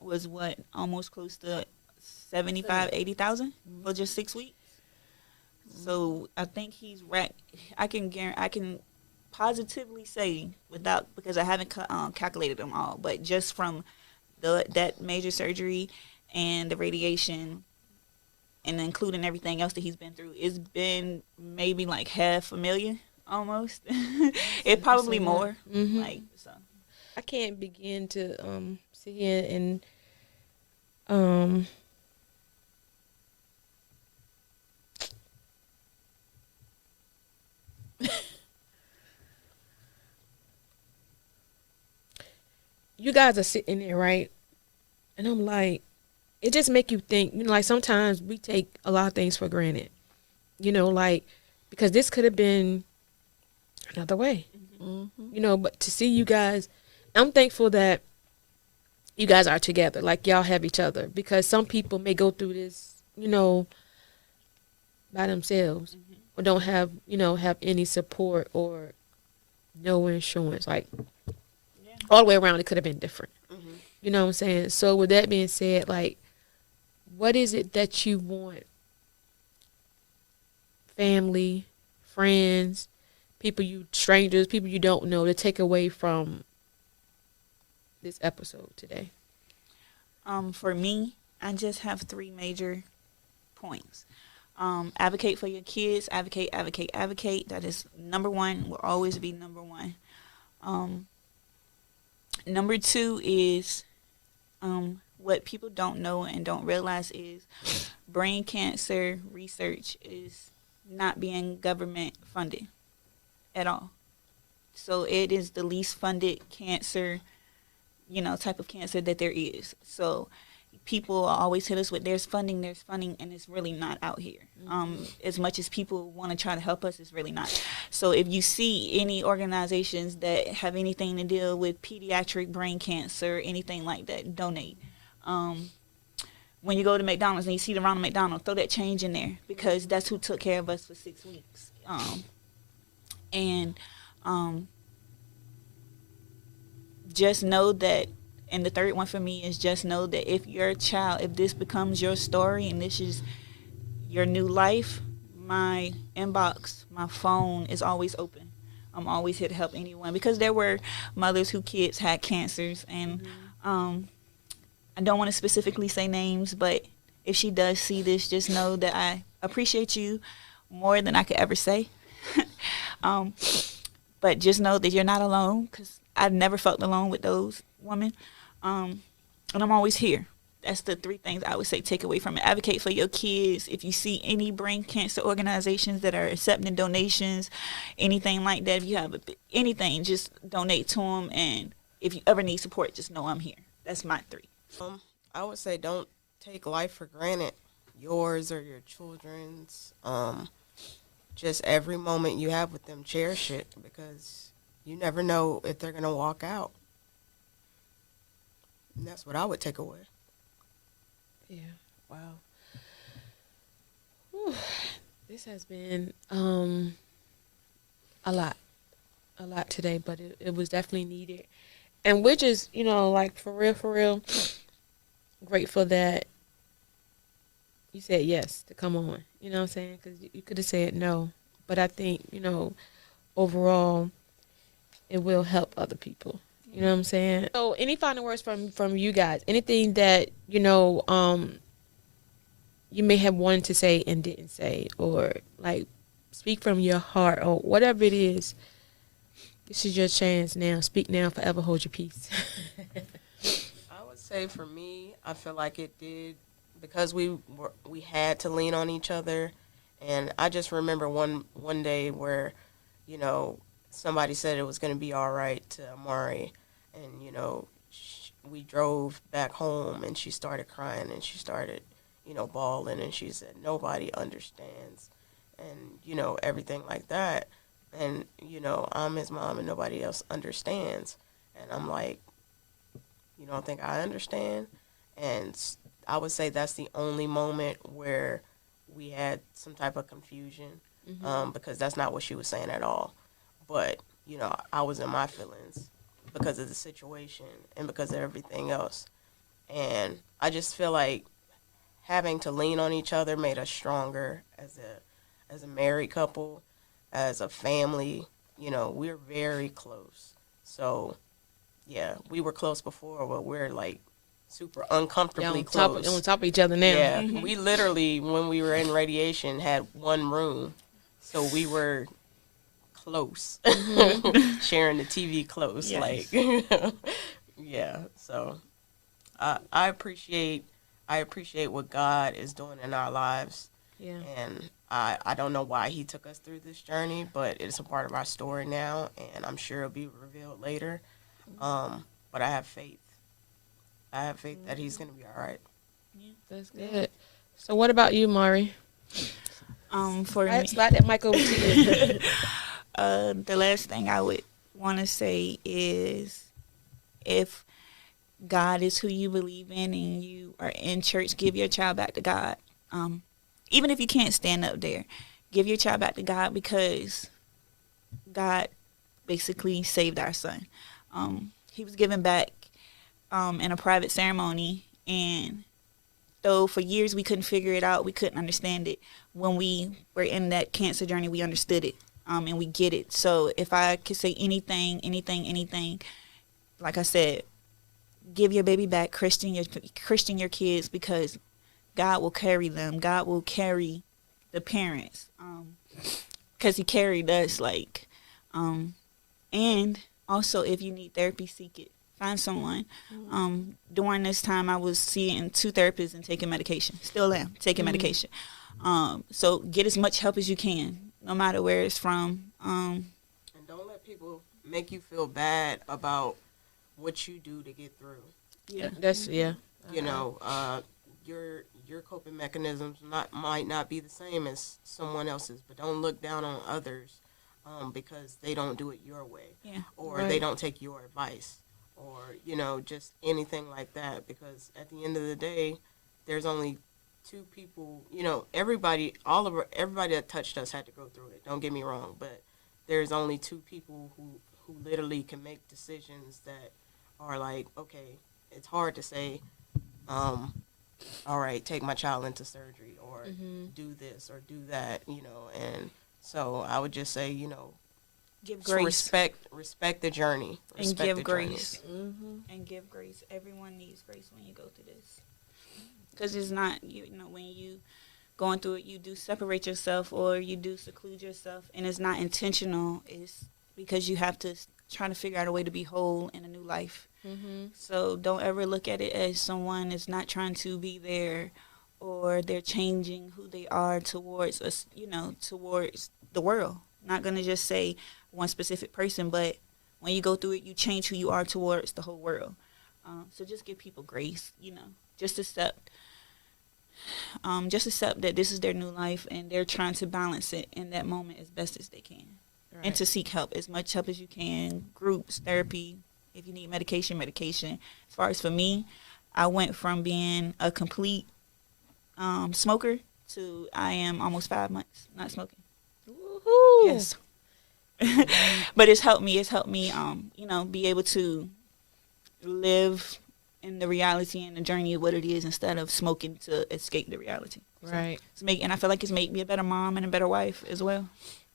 was what, almost close to 80,000 for just 6 weeks. So I think he's right. I can positively say because I haven't calculated them all, but just from that major surgery and the radiation and including everything else that he's been through, it's been maybe like $500,000 almost. It probably more. Like so. I can't begin to sit here and you guys are sitting there, right? And I'm like, it just make you think, like sometimes we take a lot of things for granted, like, because this could have been another way, but to see you guys, I'm thankful that you guys are together, like y'all have each other, because some people may go through this, by themselves or don't have, have any support or no insurance, like all the way around, it could have been different. You know what I'm saying? So with that being said, like, what is it that you want family, friends, strangers, people you don't know to take away from this episode today? For me, I just have 3 major points. Advocate for your kids. Advocate. That is number 1. Will always be number 1. Number 2 is what people don't know and don't realize is brain cancer research is not being government funded at all. So it is the least funded cancer, type of cancer that there is. So people always hit us with there's funding, and it's really not out here. As much as people want to try to help us, it's really not. So if you see any organizations that have anything to deal with pediatric brain cancer, anything like that, donate. When you go to McDonald's and you see the Ronald McDonald, throw that change in there because that's who took care of us for 6 weeks. Just know that, and the third one for me is just know that if this becomes your story and this is your new life, my inbox, my phone is always open. I'm always here to help anyone because there were mothers whose kids had cancers, and I don't want to specifically say names, but if she does see this, just know that I appreciate you more than I could ever say. But just know that you're not alone because I've never felt alone with those women. And I'm always here. That's the 3 things I would say take away from it. Advocate for your kids. If you see any brain cancer organizations that are accepting donations, anything like that, if you have anything, just donate to them. And if you ever need support, just know I'm here. That's my 3. I would say don't take life for granted, yours or your children's. Just every moment you have with them, cherish it because you never know if they're going to walk out. And that's what I would take away. Yeah. Wow. Whew. This has been a lot today, but it was definitely needed. And we're just, like for real, grateful that you said yes to come on. You know what I'm saying? Because you could have said no. But I think, overall, it will help other people. You know what I'm saying? So any final words from you guys? Anything that, you may have wanted to say and didn't say, or like speak from your heart or whatever it is. This is your chance now. Speak now, forever hold your peace. I would say for me, I feel like it did because we had to lean on each other. And I just remember one day where, somebody said it was going to be all right to Imari. And, we drove back home and she started crying and she started, bawling. And she said, nobody understands. And, everything like that. And, I'm his mom and nobody else understands. And I'm like, you don't think I understand? And I would say that's the only moment where we had some type of confusion because that's not what she was saying at all. But, I was in my feelings because of the situation and because of everything else. And I just feel like having to lean on each other made us stronger as a married couple, as a family. You know, we're very close. So, yeah, we were close before, but we're like super uncomfortably close. On top of each other now. Yeah, we literally, when we were in radiation, had one room. So we were close, sharing the TV close. Yes. Like, yeah. So I appreciate what God is doing in our lives. Yeah. And I don't know why he took us through this journey, but it's a part of our story now, and I'm sure it'll be revealed later. But I have faith. I have faith that he's going to be all right. That's good. So what about you, Mari? For me, Slide that mic over to you. the last thing I would want to say is, if God is who you believe in and you are in church, give your child back to God. Even if you can't stand up there, give your child back to God, because God basically saved our son. He was given back in a private ceremony, and though for years we couldn't figure it out, we couldn't understand it, when we were in that cancer journey, we understood it, and we get it. So if I could say anything, like I said, give your baby back, Christian your kids, because God will carry them. God will carry the parents, because he carried us. Like, and also, if you need therapy, seek it. Find someone. During this time, I was seeing 2 therapists and taking medication. Still am taking medication. So get as much help as you can, no matter where it's from. And don't let people make you feel bad about what you do to get through. Yeah. You know, your coping mechanisms might not be the same as someone else's, but don't look down on others because they don't do it your way, or they don't take your advice, or you know, just anything like that. Because at the end of the day, there's only 2 people. You know, everybody that touched us had to go through it. Don't get me wrong, but there's only 2 people who literally can make decisions that are like, okay, it's hard to say, all right, take my child into surgery, or do this or do that, you know. And so I would just say, you know, Give grace. Respect the journey. And give grace. And give grace. Everyone needs grace when you go through this. Because it's not, you know, when you going through it, you do separate yourself or you do seclude yourself, and it's not intentional. It's because you have to try to figure out a way to be whole in a new life. So don't ever look at it as someone is not trying to be there, or they're changing who they are towards us, you know, towards the world. Not going to just say one specific person, but when you go through it, you change who you are towards the whole world. So just give people grace, you know, just accept that this is their new life, and they're trying to balance it in that moment as best as they can. Right. And to seek help, as much help as you can, groups, therapy. If you need medication. As far as for me, I went from being a complete smoker to I am almost 5 months not smoking. Woohoo! Yes. But it's helped me. You know, be able to live in the reality and the journey of what it is, instead of smoking to escape the reality. Right. So and I feel like it's made me a better mom and a better wife as well.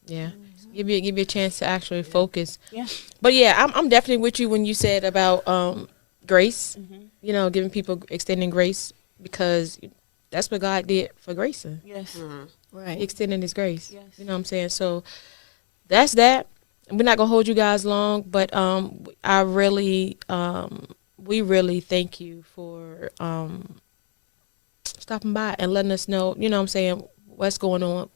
Yeah. Give you a chance to actually focus. Yeah. But yeah, I'm definitely with you when you said about grace. You know, giving people, extending grace, because that's what God did for Grayson. Yes. Right. He extended his grace. Yes. You know what I'm saying? So that's that. We're not gonna hold you guys long, but we really thank you for stopping by and letting us know, you know what I'm saying, what's going on,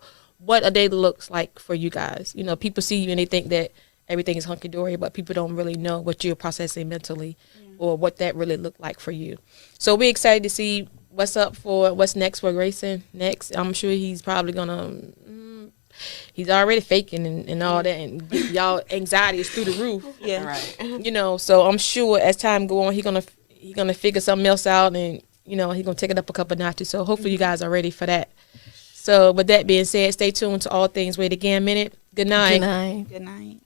what a day looks like for you guys. You know, people see you and they think that everything is hunky-dory, but people don't really know what you're processing mentally or what that really looked like for you. So we're excited to see what's next for Grayson next. I'm sure he's probably gonna he's already faking and all that, and y'all anxiety is through the roof. Yeah. Right. You know, so I'm sure as time go on, he's gonna figure something else out, and you know, he's gonna take it up a couple notches. So hopefully you guys are ready for that. So with that being said, stay tuned to All Things Wait Again Minute. Good night. Good night. Good night.